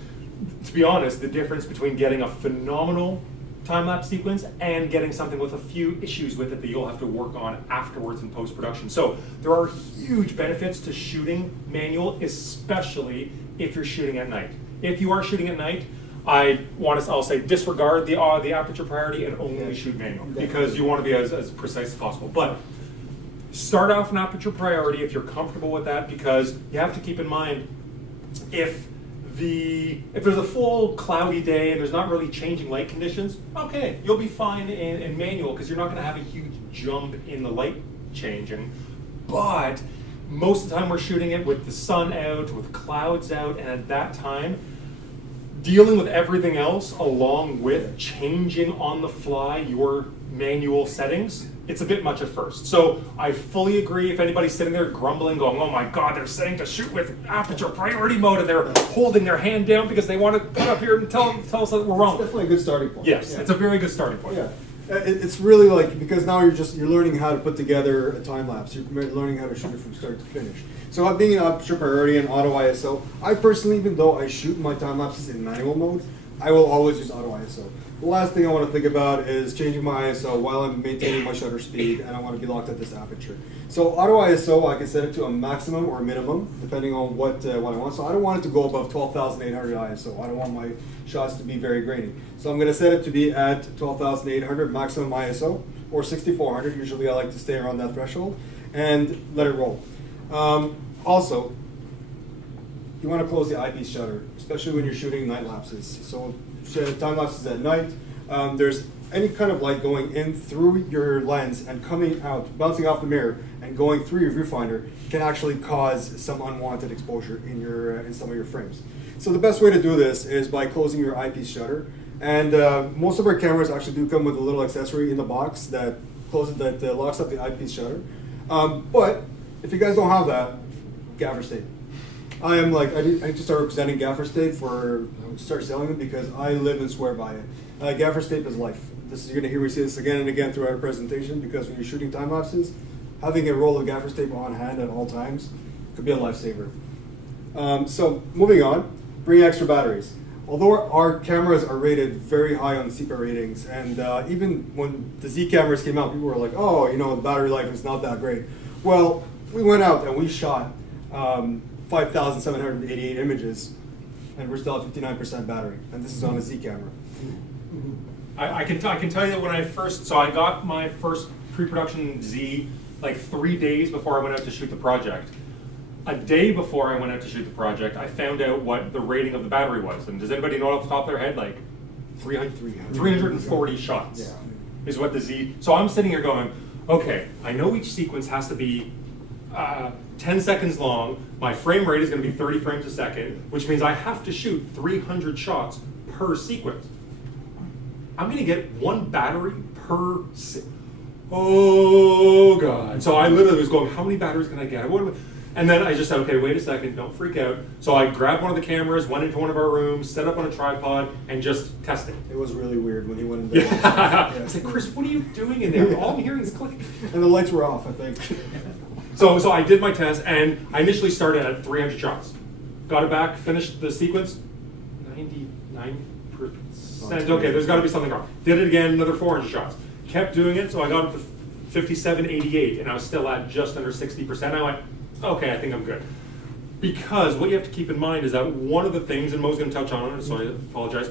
to be honest, the difference between getting a phenomenal time-lapse sequence and getting something with a few issues with it that you'll have to work on afterwards in post-production. So there are huge benefits to shooting manual, especially if you're shooting at night. If you are shooting at night, I'll say disregard the aperture priority and only shoot manual, because you want to be as precise as possible. But start off an aperture priority if you're comfortable with that, because you have to keep in mind if there's a full cloudy day and there's not really changing light conditions, okay, you'll be fine in manual because you're not going to have a huge jump in the light changing. But most of the time we're shooting it with the sun out, with clouds out, and at that time, dealing with everything else along with changing on the fly your manual settings, it's a bit much at first. So I fully agree if anybody's sitting there grumbling, going, oh my God, they're saying to shoot with aperture priority mode and they're holding their hand down because they want to come up here and tell us that we're wrong. It's definitely a good starting point. Yes, it's a very good starting point. Yeah. It's really like, because now you're learning how to put together a time lapse. You're learning how to shoot it from start to finish. So being an aperture priority and auto ISO, I personally, even though I shoot my time lapses in manual mode, I will always use auto ISO. The last thing I want to think about is changing my ISO while I'm maintaining my shutter speed, and I want to be locked at this aperture. So auto ISO, I can set it to a maximum or a minimum, depending on what I want. So I don't want it to go above 12,800 ISO. I don't want my shots to be very grainy. So I'm going to set it to be at 12,800 maximum ISO, or 6,400. Usually I like to stay around that threshold, and let it roll. Also, you want to close the eyepiece shutter, especially when you're shooting night lapses. So time lapses at night, there's any kind of light going in through your lens and coming out, bouncing off the mirror and going through your viewfinder can actually cause some unwanted exposure in some of your frames. So the best way to do this is by closing your eyepiece shutter. And most of our cameras actually do come with a little accessory in the box that locks up the eyepiece shutter. But if you guys don't have that, gaffer tape. I need to start representing gaffer tape start selling them, because I live and swear by it. Gaffer tape is life. You're going to hear me say this again and again throughout our presentation, because when you're shooting time lapses, having a roll of gaffer tape on hand at all times could be a lifesaver. So moving on, bring extra batteries. Although our cameras are rated very high on CPA ratings, and even when the Z cameras came out, people were like, oh, the battery life is not that great. Well, we went out and we shot 5,788 images, and we're still at 59% battery, and this is on a Z camera. I can tell you that when I got my first pre-production Z like 3 days before I went out to shoot the project. a day before I went out to shoot the project, I found out what the rating of the battery was. And does anybody know off the top of their head, like 340 shots Yeah. is what the Z. So I'm sitting here going, okay, I know each sequence has to be 10 seconds long. My frame rate is going to be 30 frames a second, which means I have to shoot 300 shots per sequence. I'm going to get one battery per oh God. So I literally was going, how many batteries can I get? And then I just said, okay, wait a second, don't freak out. So I grabbed one of the cameras, went into one of our rooms, set up on a tripod, and just tested. It was really weird when he went in there. Yeah. I said, Chris, what are you doing in there? All I'm hearing is clicking. And the lights were off, I think. So I did my test, and I initially started at 300 shots. Got it back, finished the sequence, 99%. Okay, there's got to be something wrong. Did it again, another 400 shots. Kept doing it, so I got up to 57, 88, and I was still at just under 60%. I went, okay, I think I'm good. Because what you have to keep in mind is that one of the things, and Mo's going to touch on it, so I apologize,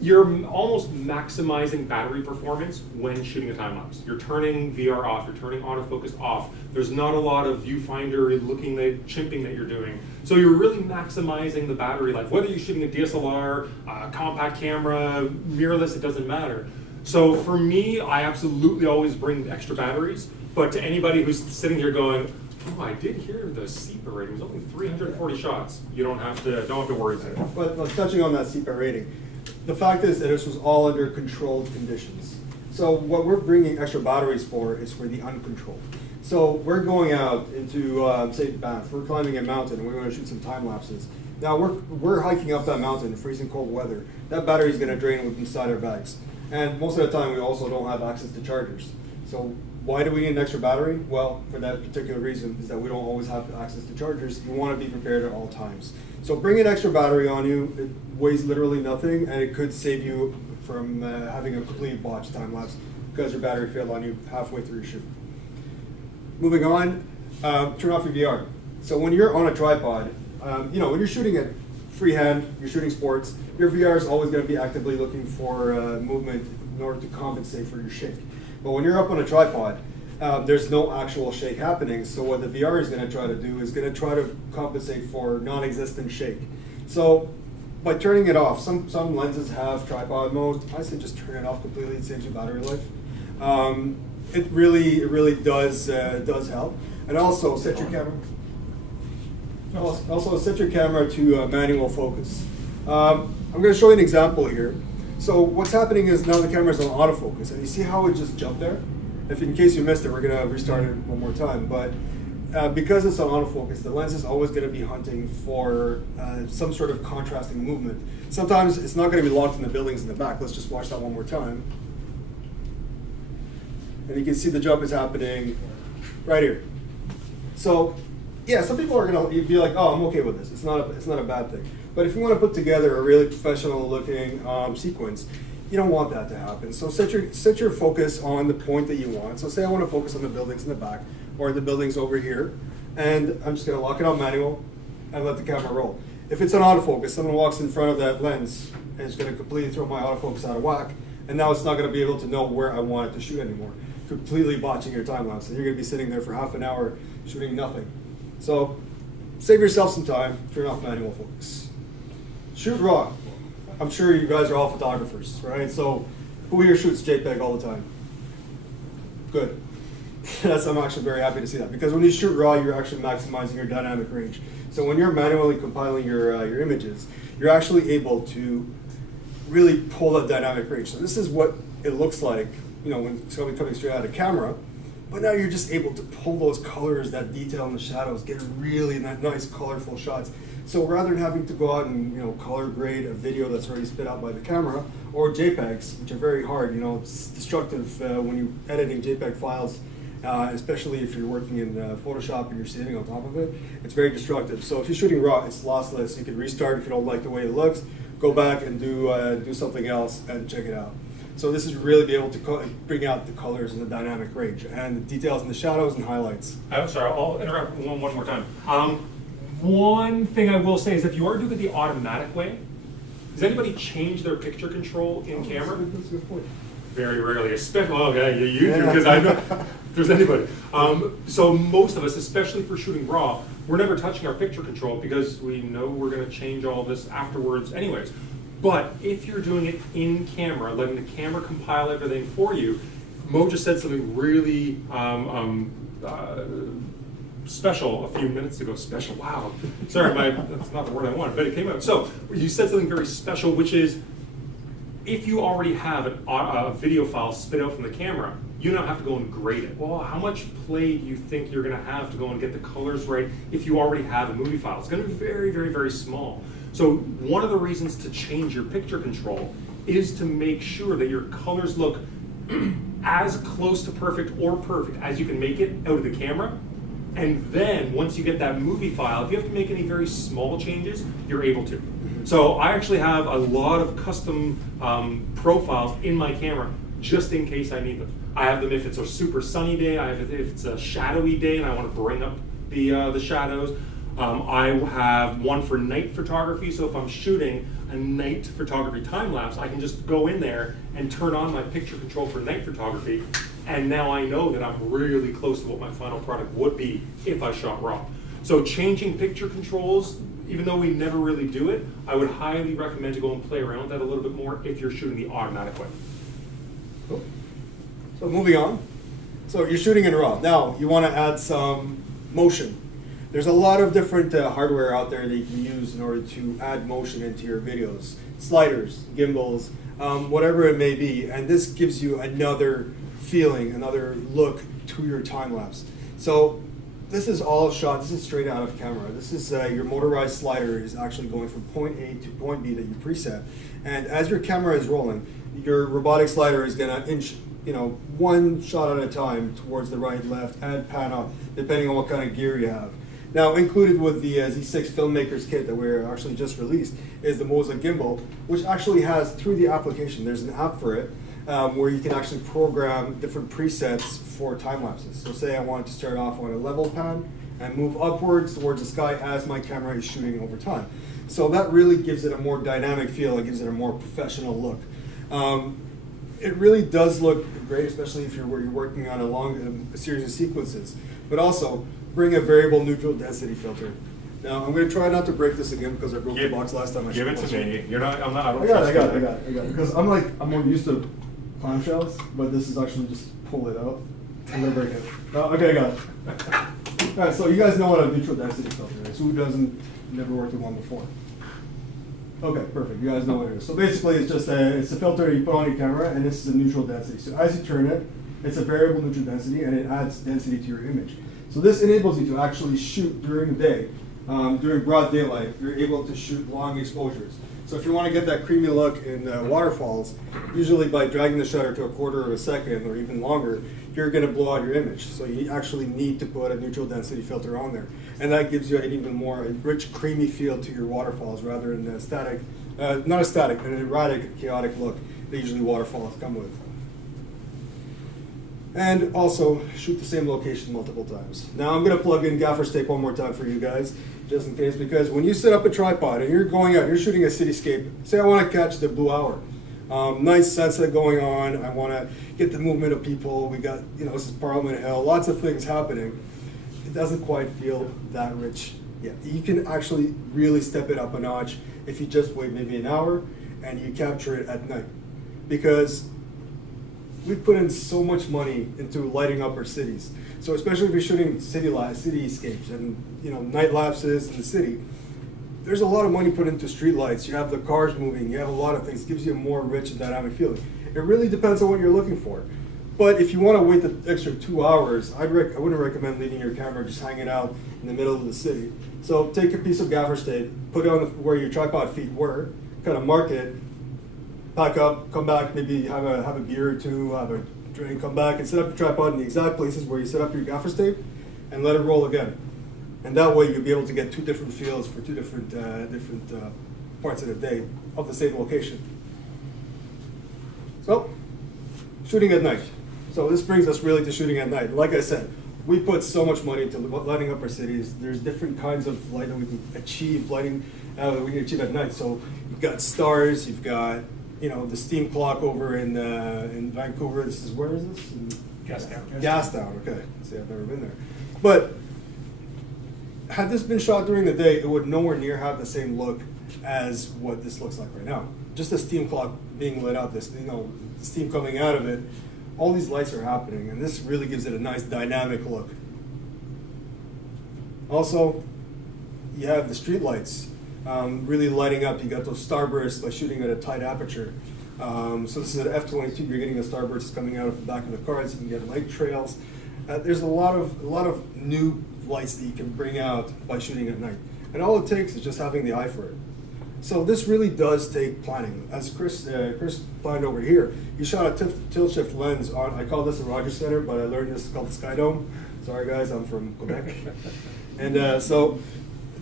you're almost maximizing battery performance when shooting a time lapse. You're turning VR off, you're turning autofocus off. There's not a lot of viewfinder looking, chimping that you're doing. So you're really maximizing the battery life. Whether you're shooting a DSLR, a compact camera, mirrorless, it doesn't matter. So for me, I absolutely always bring extra batteries, but to anybody who's sitting here going, oh, I did hear the CEPA rating was only 340 shots. You don't have to worry about it. But touching on that CEPA rating, the fact is that this was all under controlled conditions. So what we're bringing extra batteries for is for the uncontrolled. So we're going out into, say, Banff. We're climbing a mountain and we want to shoot some time lapses. Now we're hiking up that mountain in freezing cold weather. That battery is going to drain inside our bags. And most of the time we also don't have access to chargers. So why do we need an extra battery? Well, for that particular reason is that we don't always have access to chargers. You want to be prepared at all times. So bring an extra battery on you. It weighs literally nothing, and it could save you from having a completely botched time lapse because your battery failed on you halfway through your shoot. Moving on, turn off your VR. So when you're on a tripod, when you're shooting at freehand, you're shooting sports, your VR is always going to be actively looking for movement in order to compensate for your shake. But when you're up on a tripod, there's no actual shake happening. So what the VR is going to try to do is going to try to compensate for non-existent shake. So by turning it off, some lenses have tripod mode. I say just turn it off completely. It saves you battery life. It really does help. And also set your camera. Also set your camera to manual focus. I'm going to show you an example here. So what's happening is now the camera's on autofocus, and you see how it just jumped there? If in case you missed it, we're going to restart it one more time. But because it's on autofocus, the lens is always going to be hunting for some sort of contrasting movement. Sometimes it's not going to be locked in the buildings in the back. Let's just watch that one more time. And you can see the jump is happening right here. So yeah, some people are going to be like, oh, I'm okay with this. It's not a bad thing. But if you want to put together a really professional looking sequence, you don't want that to happen. So set your focus on the point that you want. So say I want to focus on the buildings in the back or the buildings over here, and I'm just going to lock it on manual and let the camera roll. If it's on autofocus, someone walks in front of that lens and it's going to completely throw my autofocus out of whack, and now it's not going to be able to know where I want it to shoot anymore, completely botching your time lapse, and you're going to be sitting there for half an hour shooting nothing. So save yourself some time, turn off manual focus. Shoot raw. I'm sure you guys are all photographers, right? So who here shoots JPEG all the time? Good. I'm actually very happy to see that, because when you shoot raw, you're actually maximizing your dynamic range. So when you're manually compiling your images, you're actually able to really pull that dynamic range. So this is what it looks like, when it's going to be coming straight out of camera. But now you're just able to pull those colors, that detail in the shadows, get really nice, colorful shots. So rather than having to go out and color grade a video that's already spit out by the camera, or JPEGs, which are very hard, it's destructive when you're editing JPEG files, especially if you're working in Photoshop and you're sitting on top of it. It's very destructive. So if you're shooting raw, it's lossless. You can restart if you don't like the way it looks, go back and do something else and check it out. So this is really be able to bring out the colors and the dynamic range and the details in the shadows and highlights. I'm sorry, I'll interrupt one more time. One thing I will say is if you are doing it the automatic way, does anybody change their picture control in camera? That's a good point. Very rarely, especially, you do, because I know. if there's anybody. So most of us, especially for shooting raw, we're never touching our picture control because we know we're going to change all this afterwards anyways. But if you're doing it in camera, letting the camera compile everything for you, Mo just said something really special a few minutes ago. Special, wow. Sorry, that's not the word I wanted, but it came out. So you said something very special, which is if you already have a video file spit out from the camera, you now have to go and grade it. Well, how much play do you think you're going to have to go and get the colors right if you already have a movie file? It's going to be very, very, very small. So one of the reasons to change your picture control is to make sure that your colors look as close to perfect or perfect as you can make it out of the camera. And then once you get that movie file, if you have to make any very small changes, you're able to. So I actually have a lot of custom profiles in my camera just in case I need them. I have them if it's a super sunny day, I have it if it's a shadowy day and I want to bring up the shadows. I have one for night photography, so if I'm shooting a night photography time lapse, I can just go in there and turn on my picture control for night photography, and now I know that I'm really close to what my final product would be if I shot raw. So changing picture controls, even though we never really do it, I would highly recommend to go and play around with that a little bit more if you're shooting the automatic way. Cool. So moving on. So you're shooting in RAW. Now you want to add some motion. There's a lot of different hardware out there that you can use in order to add motion into your videos. Sliders, gimbals, whatever it may be. And this gives you another feeling, another look to your time lapse. So this is all shot, this is straight out of camera. This is your motorized slider is actually going from point A to point B that you preset. And as your camera is rolling, your robotic slider is gonna inch, one shot at a time towards the right, left, and pan up, depending on what kind of gear you have. Now, included with the Z6 Filmmakers kit that we're actually just released is the Moza gimbal, which actually has, through the application, there's an app for it, where you can actually program different presets for time lapses. So say I wanted to start off on a level pan and move upwards towards the sky as my camera is shooting over time. So that really gives it a more dynamic feel, it gives it a more professional look. It really does look great, especially if you're working on a series of sequences, but also bring a variable neutral density filter. Now I'm going to try not to break this again because I broke the box last time. Give it to me. You're not. I'm not. I don't I got trust it. Because I'm more used to clamshells, but this is actually just pull it out and then break it. Okay, I got it. All right, so you guys know what a neutral density filter is. Who doesn't? Never worked with one before. Okay, perfect. You guys know what it is. So basically, it's just it's a filter you put on your camera, and this is a neutral density. So as you turn it, it's a variable neutral density, and it adds density to your image. So this enables you to actually shoot during the day. During broad daylight, you're able to shoot long exposures. So if you want to get that creamy look in waterfalls, usually by dragging the shutter to 1/4 of a second or even longer, you're going to blow out your image. So you actually need to put a neutral density filter on there. And that gives you an even more rich, creamy feel to your waterfalls rather than a static, not a static, but an erratic, chaotic look that usually waterfalls come with. And also shoot the same location multiple times. Now I'm going to plug in gaffer's tape one more time for you guys, just in case, because when you set up a tripod and you're going out, you're shooting a cityscape, say I want to catch the blue hour. Nice sunset going on, I want to get the movement of people, we got, this is Parliament Hill, lots of things happening. It doesn't quite feel that rich yet. You can actually really step it up a notch if you just wait maybe an hour and you capture it at night. Because we've put in so much money into lighting up our cities. So especially if you're shooting cityscapes and night lapses in the city, there's a lot of money put into street lights. You have the cars moving, you have a lot of things. It gives you a more rich and dynamic feeling. It really depends on what you're looking for. But if you want to wait the extra 2 hours, I wouldn't recommend leaving your camera just hanging out in the middle of the city. So take a piece of gaffer's tape, put it on where your tripod feet were, kind of mark it, pack up, come back, maybe have a beer or two, have a drink, come back and set up your tripod in the exact places where you set up your gaffer's tape and let it roll again. And that way you'll be able to get two different feels for two different parts of the day of the same location. So, shooting at night. So this brings us really to shooting at night. Like I said, we put so much money into lighting up our cities. There's different kinds of light that we can achieve, lighting we can achieve at night. So you've got stars, you've got the steam clock over in Vancouver. Where is this? Gas down. Gas down, okay. See, I've never been there. But had this been shot during the day, it would nowhere near have the same look as what this looks like right now. Just the steam clock being lit out, this, steam coming out of it, all these lights are happening, and this really gives it a nice dynamic look. Also, you have the street lights really lighting up. You got those starbursts by shooting at a tight aperture. So this is an F-22. You're getting the starbursts coming out of the back of the car, so you can get light trails. There's a lot of new lights that you can bring out by shooting at night, and all it takes is just having the eye for it. So this really does take planning. As Chris planned over here, he shot a tilt shift lens on. I call this a Rogers Center, but I learned this is called the Sky Dome. Sorry guys, I'm from Quebec. And so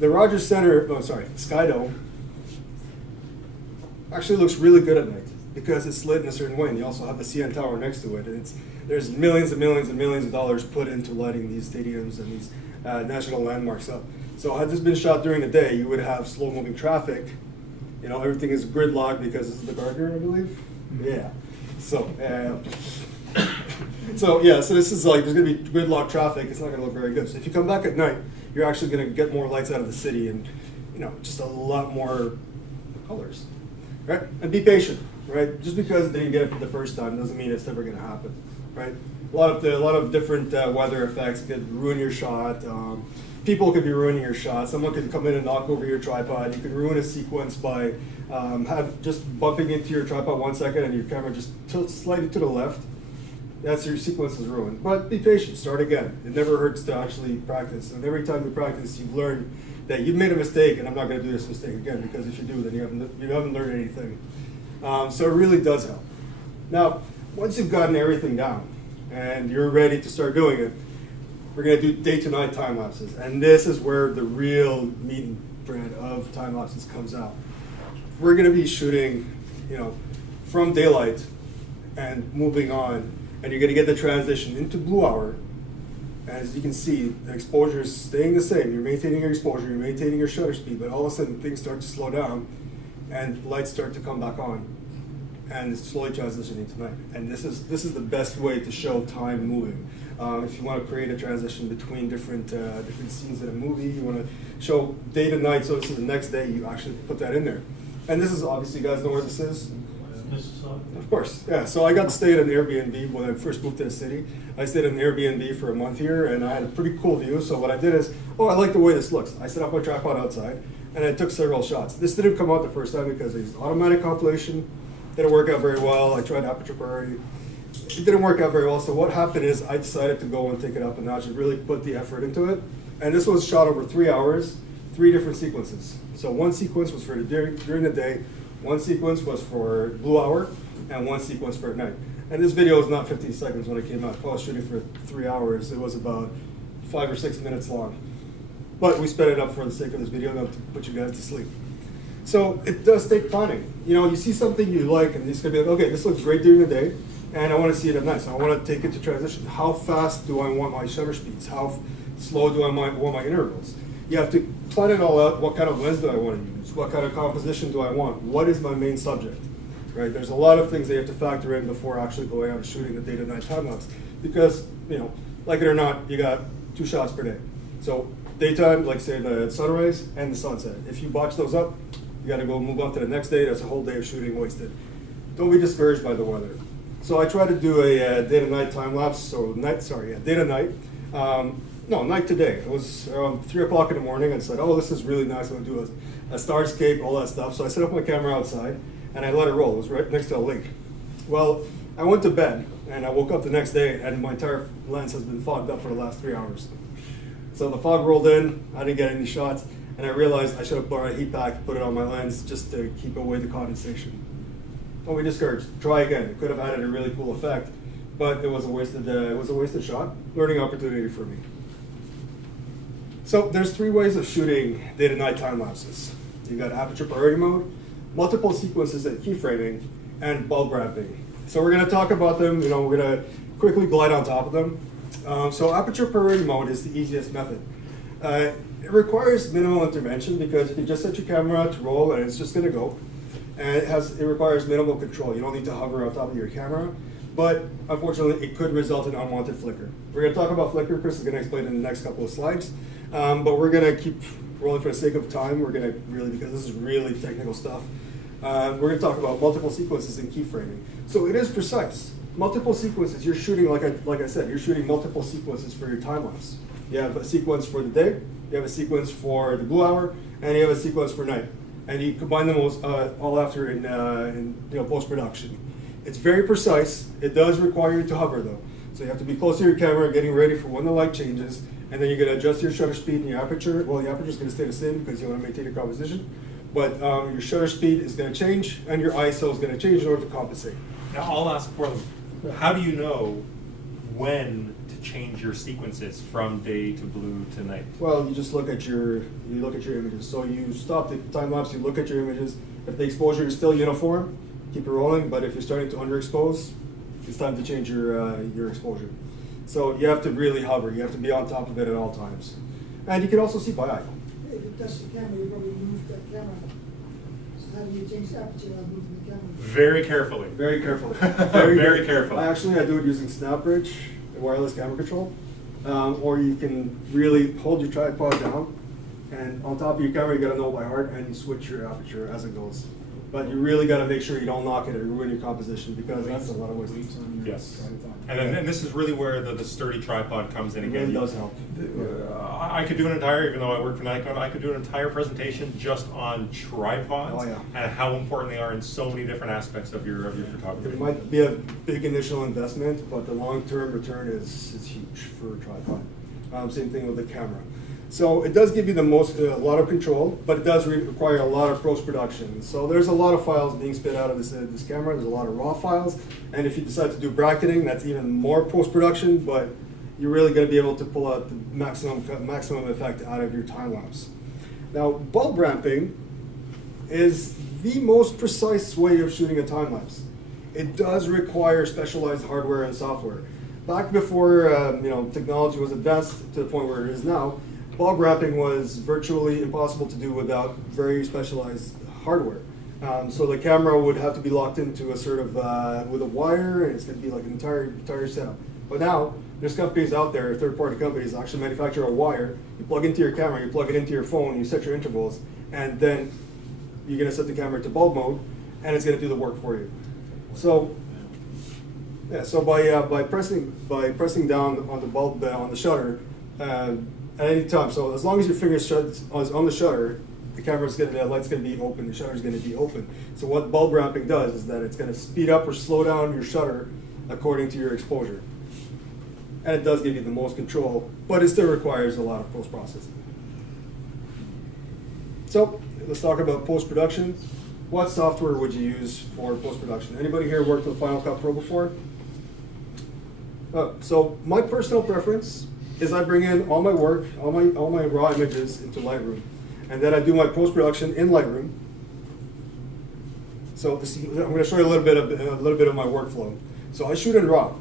the Rogers Center, Sky Dome, actually looks really good at night because it's lit in a certain way, and you also have the CN Tower next to it. And there's millions and millions and millions of dollars put into lighting these stadiums and these national landmarks up. So had this been shot during the day, you would have slow-moving traffic. Everything is gridlocked because this is the Gardner, I believe. Yeah. So, so this is like, there's going to be gridlocked traffic. It's not going to look very good. So if you come back at night, you're actually going to get more lights out of the city and, just a lot more colors, right? And be patient, right? Just because they didn't get it for the first time doesn't mean it's never going to happen, right? A lot of different weather effects could ruin your shot. People could be ruining your shot. Someone could come in and knock over your tripod. You could ruin a sequence by just bumping into your tripod 1 second and your camera just tilts slightly to the left. That's your sequence is ruined. But be patient, start again. It never hurts to actually practice. And every time you practice, you learn that you've made a mistake and I'm not going to do this mistake again, because if you do, then you haven't learned anything. So it really does help. Now, once you've gotten everything down and you're ready to start doing it, we're going to do day to night time lapses, and this is where the real meat and bread of time lapses comes out. We're going to be shooting, from daylight and moving on, and you're going to get the transition into blue hour. As you can see, the exposure is staying the same. You're maintaining your exposure, you're maintaining your shutter speed, but all of a sudden things start to slow down, and lights start to come back on, and it's slowly transitioning to night. And this is the best way to show time moving. If you want to create a transition between different scenes in a movie, you want to show day to night, so this is the next day, you actually put that in there. And this is obviously, you guys know where this is? Of course, yeah. So I got to stay at an Airbnb when I first moved to the city. I stayed at an Airbnb for a month here, and I had a pretty cool view. So what I did is, I like the way this looks. I set up my tripod outside, and I took several shots. This didn't come out the first time because it's automatic compilation. Didn't work out very well. I tried aperture priority. It didn't work out very well. So what happened is I decided to go and take it up a notch and really put the effort into it. And this was shot over 3 hours, 3 different sequences. So one sequence was for during the day, one sequence was for blue hour, and one sequence for at night. And this video was not 15 seconds when it came out. If I was shooting for 3 hours, it was about 5 or 6 minutes long. But we sped it up for the sake of this video, not to put you guys to sleep. So it does take planning. You see something you like, and it's gonna be like, okay, this looks great during the day, and I want to see it at night. So I want to take it to transition. How fast do I want my shutter speeds? How slow do I want my intervals? You have to plan it all out. What kind of lens do I want to use? What kind of composition do I want? What is my main subject? Right? There's a lot of things that you have to factor in before actually going out and shooting the day to night time lapse. Because, like it or not, you got 2 shots per day. So daytime, like say the sunrise and the sunset. If you botch those up, you got to go move on to the next day. That's a whole day of shooting wasted. Don't be discouraged by the weather. So I try to do a day to night time lapse. So day to night. Night to day. It was around 3 o'clock in the morning. I said, this is really nice. I'm going to do a starscape, all that stuff. So I set up my camera outside and I let it roll. It was right next to a lake. Well, I went to bed and I woke up the next day and my entire lens has been fogged up for the last 3 hours. So the fog rolled in. I didn't get any shots. And I realized I should have brought a heat pack, put it on my lens just to keep away the condensation. Don't be discouraged. Try again. It could have added a really cool effect, but it was a wasted shot. Learning opportunity for me. So there's 3 ways of shooting day to night time lapses. You got aperture priority mode, multiple sequences and keyframing, and bulb ramping. So we're going to talk about them. We're going to quickly glide on top of them. So aperture priority mode is the easiest method. It requires minimal intervention because you can just set your camera to roll and it's just going to go. And it requires minimal control. You don't need to hover on top of your camera. but unfortunately it could result in unwanted flicker. We're going to talk about flicker. Chris is going to explain in the next couple of slides, but we're going to keep rolling for the sake of time. We're going to really, because this is really technical stuff, we're going to talk about multiple sequences in keyframing. So it is precise. Multiple sequences, you're shooting, like I said, you're shooting multiple sequences for your time lapse. You have a sequence for the day, you have a sequence for the blue hour, and you have a sequence for night. And you combine them all after in post-production. It's very precise. It does require you to hover though. So you have to be close to your camera, getting ready for when the light changes, and then you're going to adjust your shutter speed and your aperture. Well, the aperture is going to stay the same because you want to maintain your composition, but your shutter speed is going to change, and your ISO is going to change in order to compensate. Now I'll ask for them. How do you know when to change your sequences from day to blue to night? Well, you just look at your images. So you stop the time lapse, you look at your images. If the exposure is still uniform, keep it rolling. But if you're starting to underexpose, it's time to change your exposure. So you have to really hover. You have to be on top of it at all times. And you can also see by eye. If you touch the camera, you probably move the camera. So how do you change the aperture without moving the camera? Very carefully. Very carefully. Very carefully. I do it using SnapBridge, wireless camera control. Or you can really hold your tripod down, and on top of your camera, you got to know by heart, and you switch your aperture as it goes. But you really got to make sure you don't knock it or ruin your composition, because that's a lot of waste. Yes. And this is really where the sturdy tripod comes in It again. really does help. I could do an entire, even though I work for Nikon, I could do an entire presentation just on tripods Oh, yeah. and how important they are in so many different aspects of your photography. It might be a big initial investment, but the long-term return is huge for a tripod. Same thing with the camera. So it does give you a lot of control, but it does require a lot of post-production. So there's a lot of files being spit out of this camera. There's a lot of raw files, and if you decide to do bracketing, that's even more post-production. But you're really going to be able to pull out the maximum effect out of your time lapse. Now, bulb ramping is the most precise way of shooting a time lapse. It does require specialized hardware and software. Back before technology was advanced to the point where it is now, bulb wrapping was virtually impossible to do without very specialized hardware. So the camera would have to be locked into a sort of with a wire, and it's going to be like an entire setup. But now there's companies out there, third-party companies, that actually manufacture a wire. You plug into your camera, you plug it into your phone, you set your intervals, and then you're going to set the camera to bulb mode, and it's going to do the work for you. So yeah, so by pressing down on the bulb on the shutter. At any time, so as long as your finger is on the shutter, the light's going to be open, the shutter's going to be open. So what bulb ramping does is that it's going to speed up or slow down your shutter according to your exposure. And it does give you the most control, but it still requires a lot of post-processing. So let's talk about post-production. What software would you use for post-production? Anybody here worked with Final Cut Pro before? So my personal preference is I bring in all my work, all my raw images into Lightroom, and then I do my post-production in Lightroom. So I'm going to show you a little bit of my workflow. So I shoot in RAW.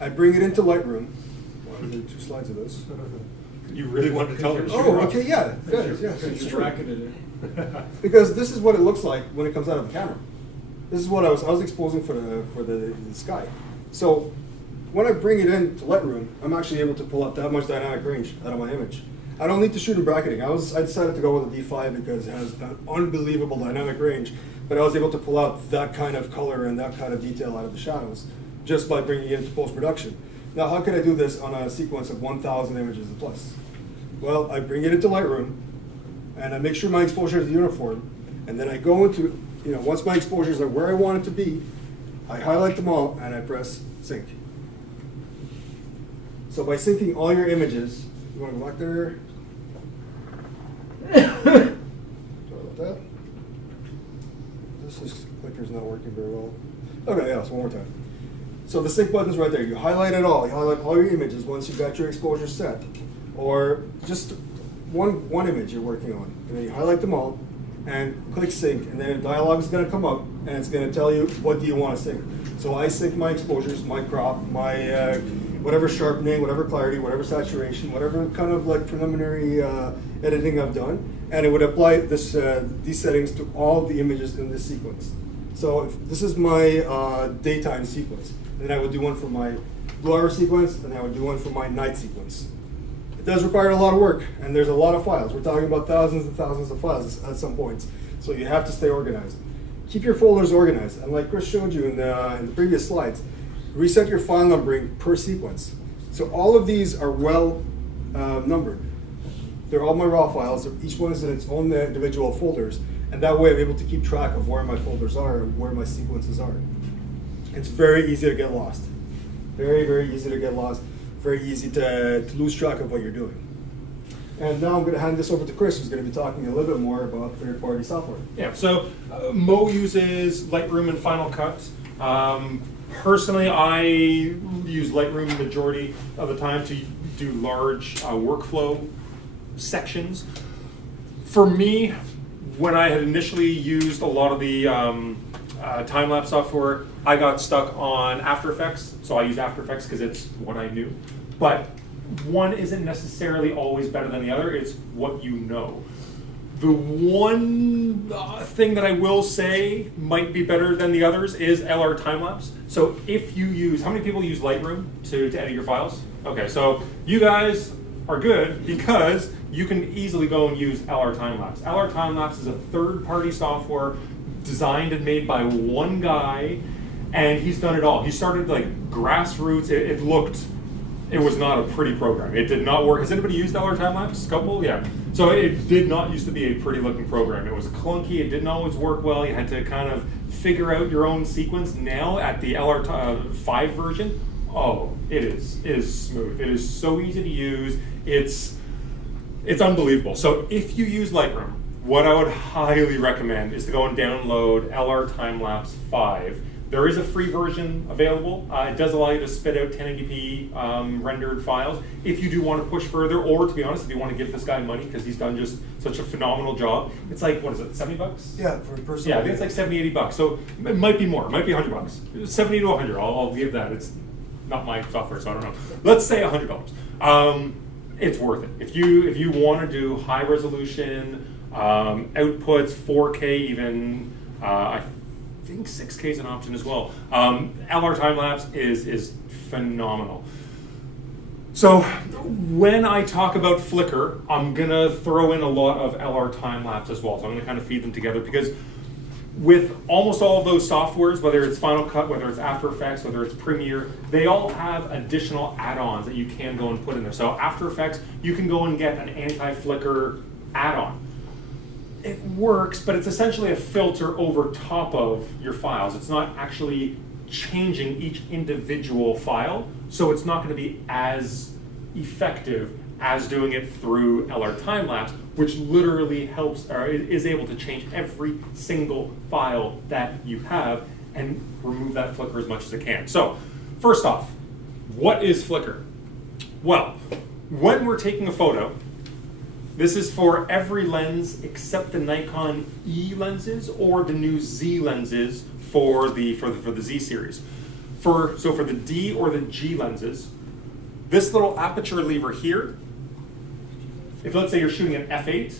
I bring it into Lightroom. Well, I did 2 slides of this. You really wanted to tell them? Oh, okay, yeah, good, yeah. Because you bracketed it. Because this is what it looks like when it comes out of the camera. This is what I was exposing for the sky. So when I bring it into Lightroom, I'm actually able to pull up that much dynamic range out of my image. I don't need to shoot in bracketing. I decided to go with a D5 because it has an unbelievable dynamic range, but I was able to pull out that kind of color and that kind of detail out of the shadows just by bringing it into post-production. Now, how can I do this on a sequence of 1,000 images and plus? Well, I bring it into Lightroom, and I make sure my exposure is uniform, and then I go into, once my exposures are where I want it to be, I highlight them all, and I press sync. So by syncing all your images, you want to go back there? Sorry about that. This clicker's not working very well. Okay, yeah, so one more time. So the sync button's right there. You highlight it all. You highlight all your images once you've got your exposure set. Or just one image you're working on. And then you highlight them all and click sync. And then a dialog is going to come up and it's going to tell you what do you want to sync. So I sync my exposures, my crop, my whatever sharpening, whatever clarity, whatever saturation, whatever kind of like preliminary editing I've done, and it would apply these settings to all the images in this sequence. So if this is my daytime sequence. and then I would do one for my blue hour sequence, and I would do one for my night sequence. It does require a lot of work, and there's a lot of files. We're talking about thousands and thousands of files at some points, so you have to stay organized. Keep your folders organized, and like Chris showed you in the previous slides, reset your file numbering per sequence. So all of these are well numbered. They're all my raw files. Each one is in its own individual folders, and that way I'm able to keep track of where my folders are and where my sequences are. It's very easy to get lost. Very, very easy to get lost. Very easy to lose track of what you're doing. And now I'm going to hand this over to Chris, who's going to be talking a little bit more about third-party software. Yeah, so Mo uses Lightroom and Final Cut. Personally, I use Lightroom the majority of the time to do large workflow sections. For me, when I had initially used a lot of the time-lapse software, I got stuck on After Effects. So I use After Effects because it's what I knew. But one isn't necessarily always better than the other. It's what you know. The one thing that I will say might be better than the others is LR Timelapse. So if you use, how many people use Lightroom to edit your files? Okay, so you guys are good because you can easily go and use LR Timelapse. LR Timelapse is a third-party software designed and made by one guy, and he's done it all. He started like grassroots. It was not a pretty program. It did not work. Has anybody used LR Timelapse? Couple? Yeah. So it did not used to be a pretty looking program. It was clunky. It didn't always work well. You had to kind of figure out your own sequence. Now at the LR5 version, oh, it is smooth. It is so easy to use. It's unbelievable. So if you use Lightroom, what I would highly recommend is to go and download LR Timelapse 5. There is a free version available. It does allow you to spit out 1080p rendered files. If you do want to push further, or to be honest, if you want to give this guy money because he's done just such a phenomenal job, it's like, what is it, 70 bucks? Yeah, for personal. Yeah, I think it's like 70, 80 bucks. So it might be more, it might be 100 bucks. 70 to 100, I'll give that. It's not my software, so I don't know. Let's say $100. It's worth it. If you want to do high resolution, outputs, 4K even, I think 6K is an option as well. LR Timelapse is phenomenal. So when I talk about Flickr, I'm gonna throw in a lot of LR Timelapse as well. So I'm gonna kind of feed them together because with almost all of those softwares, whether it's Final Cut, whether it's After Effects, whether it's Premiere, they all have additional add-ons that you can go and put in there. So After Effects, you can go and get an anti-flicker add-on. It works, but it's essentially a filter over top of your files. It's not actually changing each individual file, so it's not going to be as effective as doing it through LR Timelapse, which literally helps or is able to change every single file that you have and remove that flicker as much as it can. So, first off, what is Flickr? Well, when we're taking a photo, this is for every lens except the Nikon E lenses or the new Z lenses for the Z series. So for the D or the G lenses, this little aperture lever here, if let's say you're shooting at f8,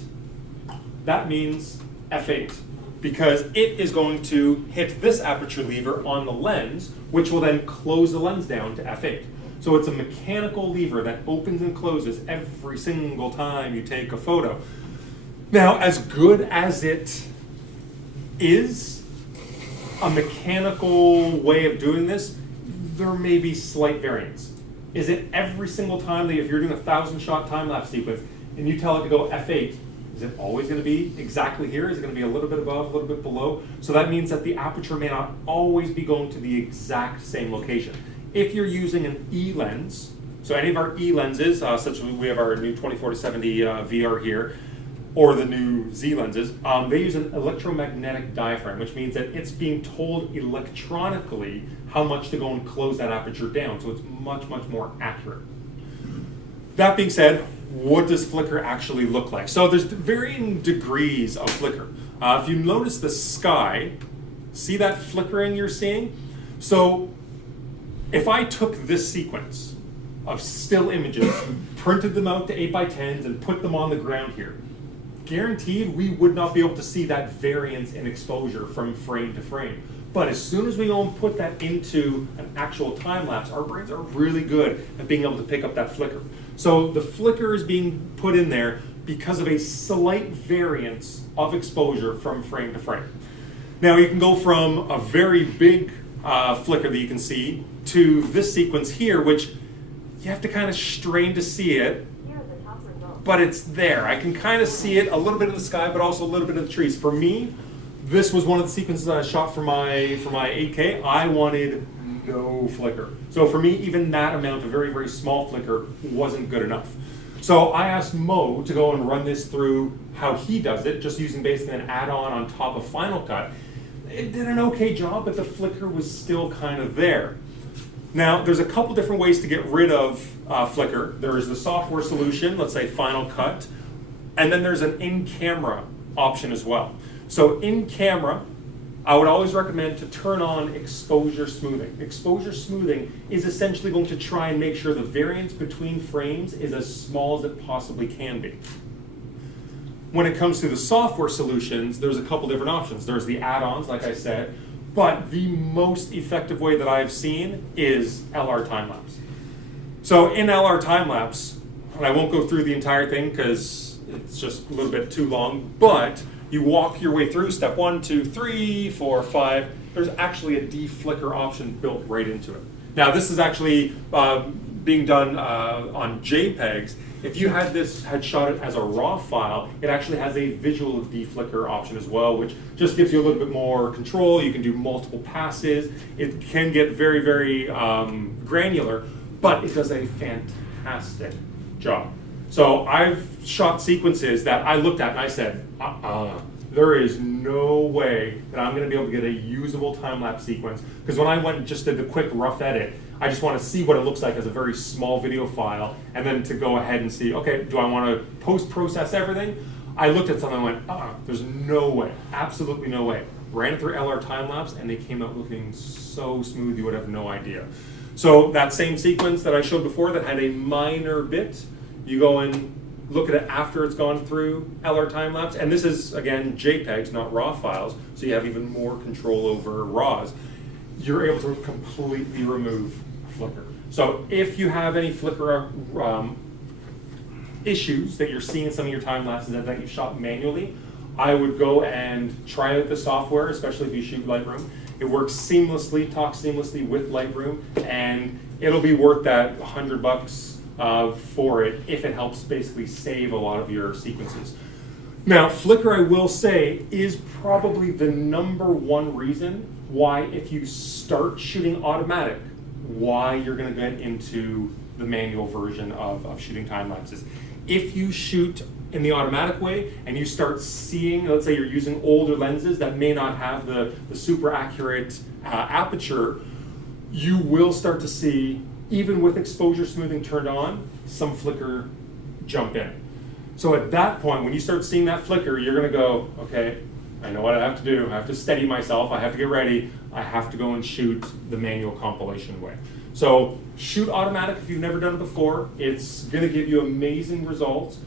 that means f8 because it is going to hit this aperture lever on the lens, which will then close the lens down to f8. So it's a mechanical lever that opens and closes every single time you take a photo. Now, as good as it is, a mechanical way of doing this, there may be slight variance. Is it every single time that if you're doing a 1,000-shot time-lapse sequence and you tell it to go f8, is it always going to be exactly here? Is it going to be a little bit above, a little bit below? So that means that the aperture may not always be going to the exact same location. If you're using an E lens, so any of our E lenses, such as we have our new 24-70 VR here, or the new Z lenses, they use an electromagnetic diaphragm, which means that it's being told electronically how much to go and close that aperture down, so it's much, much more accurate. That being said, what does Flickr actually look like? So there's varying degrees of Flickr. If you notice the sky, see that flickering you're seeing? So if I took this sequence of still images, printed them out to 8x10s and put them on the ground here, guaranteed we would not be able to see that variance in exposure from frame to frame. But as soon as we go and put that into an actual time lapse, our brains are really good at being able to pick up that flicker. So the flicker is being put in there because of a slight variance of exposure from frame to frame. Now you can go from a very big flicker that you can see to this sequence here, which you have to kind of strain to see it, but it's there. I can kind of see it a little bit in the sky, but also a little bit of the trees. For me, this was one of the sequences I shot for my 8K. I wanted no flicker. So for me, even that amount of very, very small flicker wasn't good enough. So I asked Mo to go and run this through how he does it, just using basically an add-on on top of Final Cut. It did an okay job, but the flicker was still kind of there. Now, there's a couple different ways to get rid of flicker. There's the software solution, let's say Final Cut, and then there's an in-camera option as well. So in camera, I would always recommend to turn on exposure smoothing. Exposure smoothing is essentially going to try and make sure the variance between frames is as small as it possibly can be. When it comes to the software solutions, there's a couple different options. There's the add-ons, like I said, but the most effective way that I've seen is LR Timelapse. So in LR Timelapse, and I won't go through the entire thing because it's just a little bit too long, but you walk your way through step 1, 2, 3, 4, 5. There's actually a deflicker option built right into it. Now this is actually being done on JPEGs. If you had shot it as a RAW file, it actually has a visual deflicker option as well, which just gives you a little bit more control. You can do multiple passes. It can get very, very granular, but it does a fantastic job. So I've shot sequences that I looked at and I said, there is no way that I'm going to be able to get a usable time-lapse sequence. Because when I went and just did the quick rough edit, I just want to see what it looks like as a very small video file, and then to go ahead and see, okay, do I want to post-process everything? I looked at something and went, there's no way, absolutely no way. Ran it through LR Timelapse, and they came out looking so smooth you would have no idea. So that same sequence that I showed before that had a minor bit, you go and look at it after it's gone through LR Timelapse, and this is, again, JPEGs, not RAW files, so you have even more control over RAWs. You're able to completely remove flicker. So if you have any flicker issues that you're seeing in some of your time lapses that you've shot manually, I would go and try out the software, especially if you shoot Lightroom. It works seamlessly, talks seamlessly with Lightroom, and it'll be worth that $100 for it if it helps basically save a lot of your sequences. Now, flicker, I will say, is probably the #1 reason why, if you start shooting automatic, why you're going to get into the manual version of shooting time lapses. If you shoot in the automatic way and you start seeing, let's say you're using older lenses that may not have the super accurate aperture, you will start to see, even with exposure smoothing turned on, some flicker jump in. So at that point, when you start seeing that flicker, you're going to go, okay, I know what I have to do. I have to steady myself. I have to get ready. I have to go and shoot the manual compilation way. So shoot automatic if you've never done it before. It's going to give you amazing results,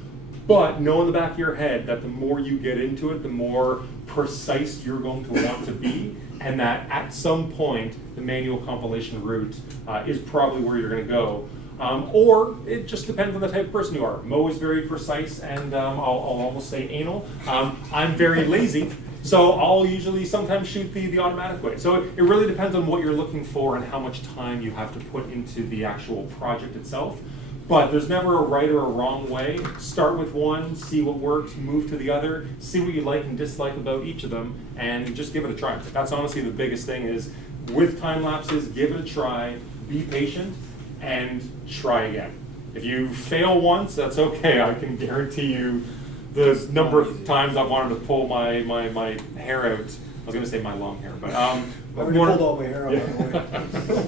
but know in the back of your head that the more you get into it, the more precise you're going to want to be, and that at some point, the manual compilation route is probably where you're going to go. Or it just depends on the type of person you are. Mo is very precise and I'll almost say anal. I'm very lazy, so I'll usually sometimes shoot the automatic way. So it really depends on what you're looking for and how much time you have to put into the actual project itself. But there's never a right or a wrong way. Start with one, see what works, move to the other, see what you like and dislike about each of them, and just give it a try. That's honestly the biggest thing is, with time lapses, give it a try, be patient, and try again. If you fail once, that's okay. I can guarantee you the number of times I've wanted to pull my hair out. I was going to say my long hair, but I already pulled all my hair out, by the way.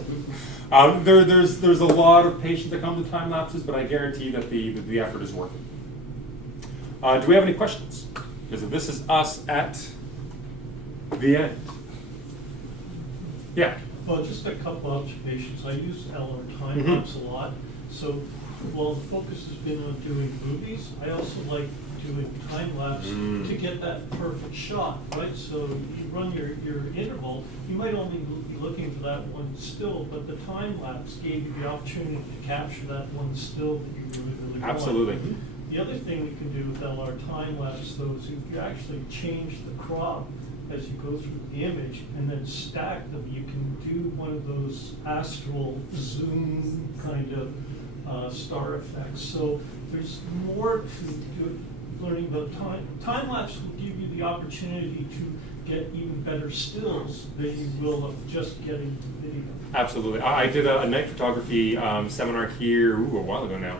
There's a lot of patience that come to time lapses, but I guarantee that the effort is worth it. Do we have any questions? Because this is us at the end. Yeah. Well, just a couple observations. I use LR Timelapse a lot. So while the focus has been on doing movies, I also like doing time lapse to get that perfect shot, right? So you run your interval, you might only be looking for that one still, but the time lapse gave you the opportunity to capture that one still that you really want. Absolutely. The other thing we can do with LR time lapse though is if you actually change the crop as you go through the image and then stack them, you can do one of those astral zoom kind of star effects. So there's more to learning about time. Time lapse will give you the opportunity to get even better stills than you will of just getting video. Absolutely. I did a night photography seminar here a while ago now.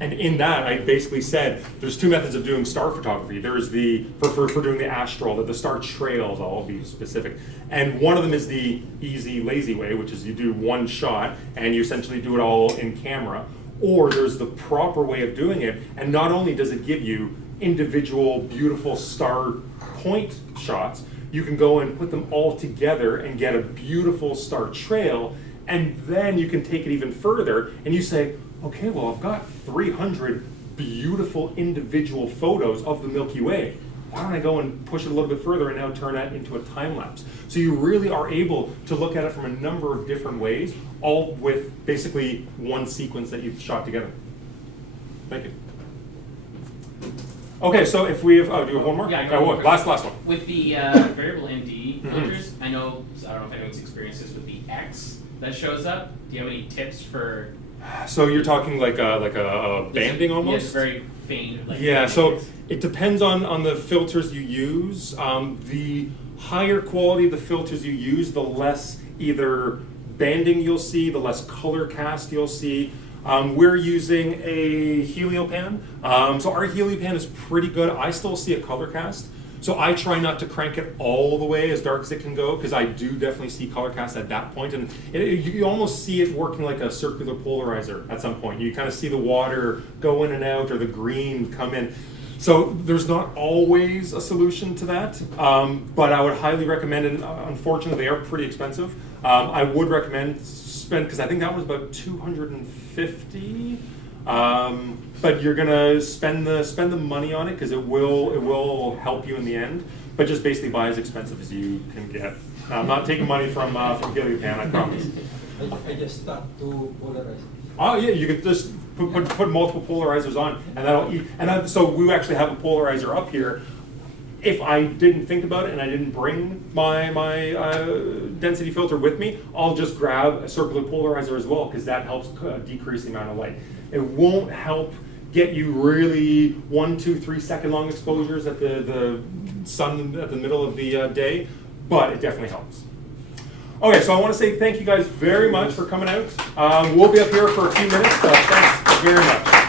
And in that, I basically said there's two methods of doing star photography. There's the, for doing the astral, the star trails, I'll be specific. And one of them is the easy, lazy way, which is you do one shot and you essentially do it all in camera. Or there's the proper way of doing it, and not only does it give you individual, beautiful star point shots, you can go and put them all together and get a beautiful star trail, and then you can take it even further and you say, okay, well, I've got 300 beautiful individual photos of the Milky Way. Why don't I go and push it a little bit further and now turn that into a time lapse? So you really are able to look at it from a number of different ways, all with basically one sequence that you've shot together. Thank you. Okay, so if we have, do you have one more? Yeah, I got one more. Last one. With the variable ND filters, I know, I don't know if anyone's experienced this with the X that shows up. Do you have any tips for? So you're talking like a banding almost? Yes, very faint. Like yeah, so it depends on the filters you use. The higher quality the filters you use, the less either banding you'll see, the less color cast you'll see. We're using a heliopan. So our heliopan is pretty good. I still see a color cast. So I try not to crank it all the way as dark as it can go, because I do definitely see color cast at that point. And you almost see it working like a circular polarizer at some point. You kind of see the water go in and out, or the green come in. So there's not always a solution to that, but I would highly recommend, and unfortunately they are pretty expensive. I would recommend spend, because I think that was about $250. But you're gonna spend the money on it because it will help you in the end. But just basically buy as expensive as you can get. I'm not taking money from Heliopan, I promise. I just start to polarize. Oh yeah, you could just put multiple polarizers on, and that'll eat. And so we actually have a polarizer up here. If I didn't think about it and I didn't bring my density filter with me, I'll just grab a circular polarizer as well, because that helps decrease the amount of light. It won't help get you really 1, 2, 3 second long exposures at the sun at the middle of the day, but it definitely helps. Okay, so I want to say thank you guys very much for coming out. We'll be up here for a few minutes. Thanks very much.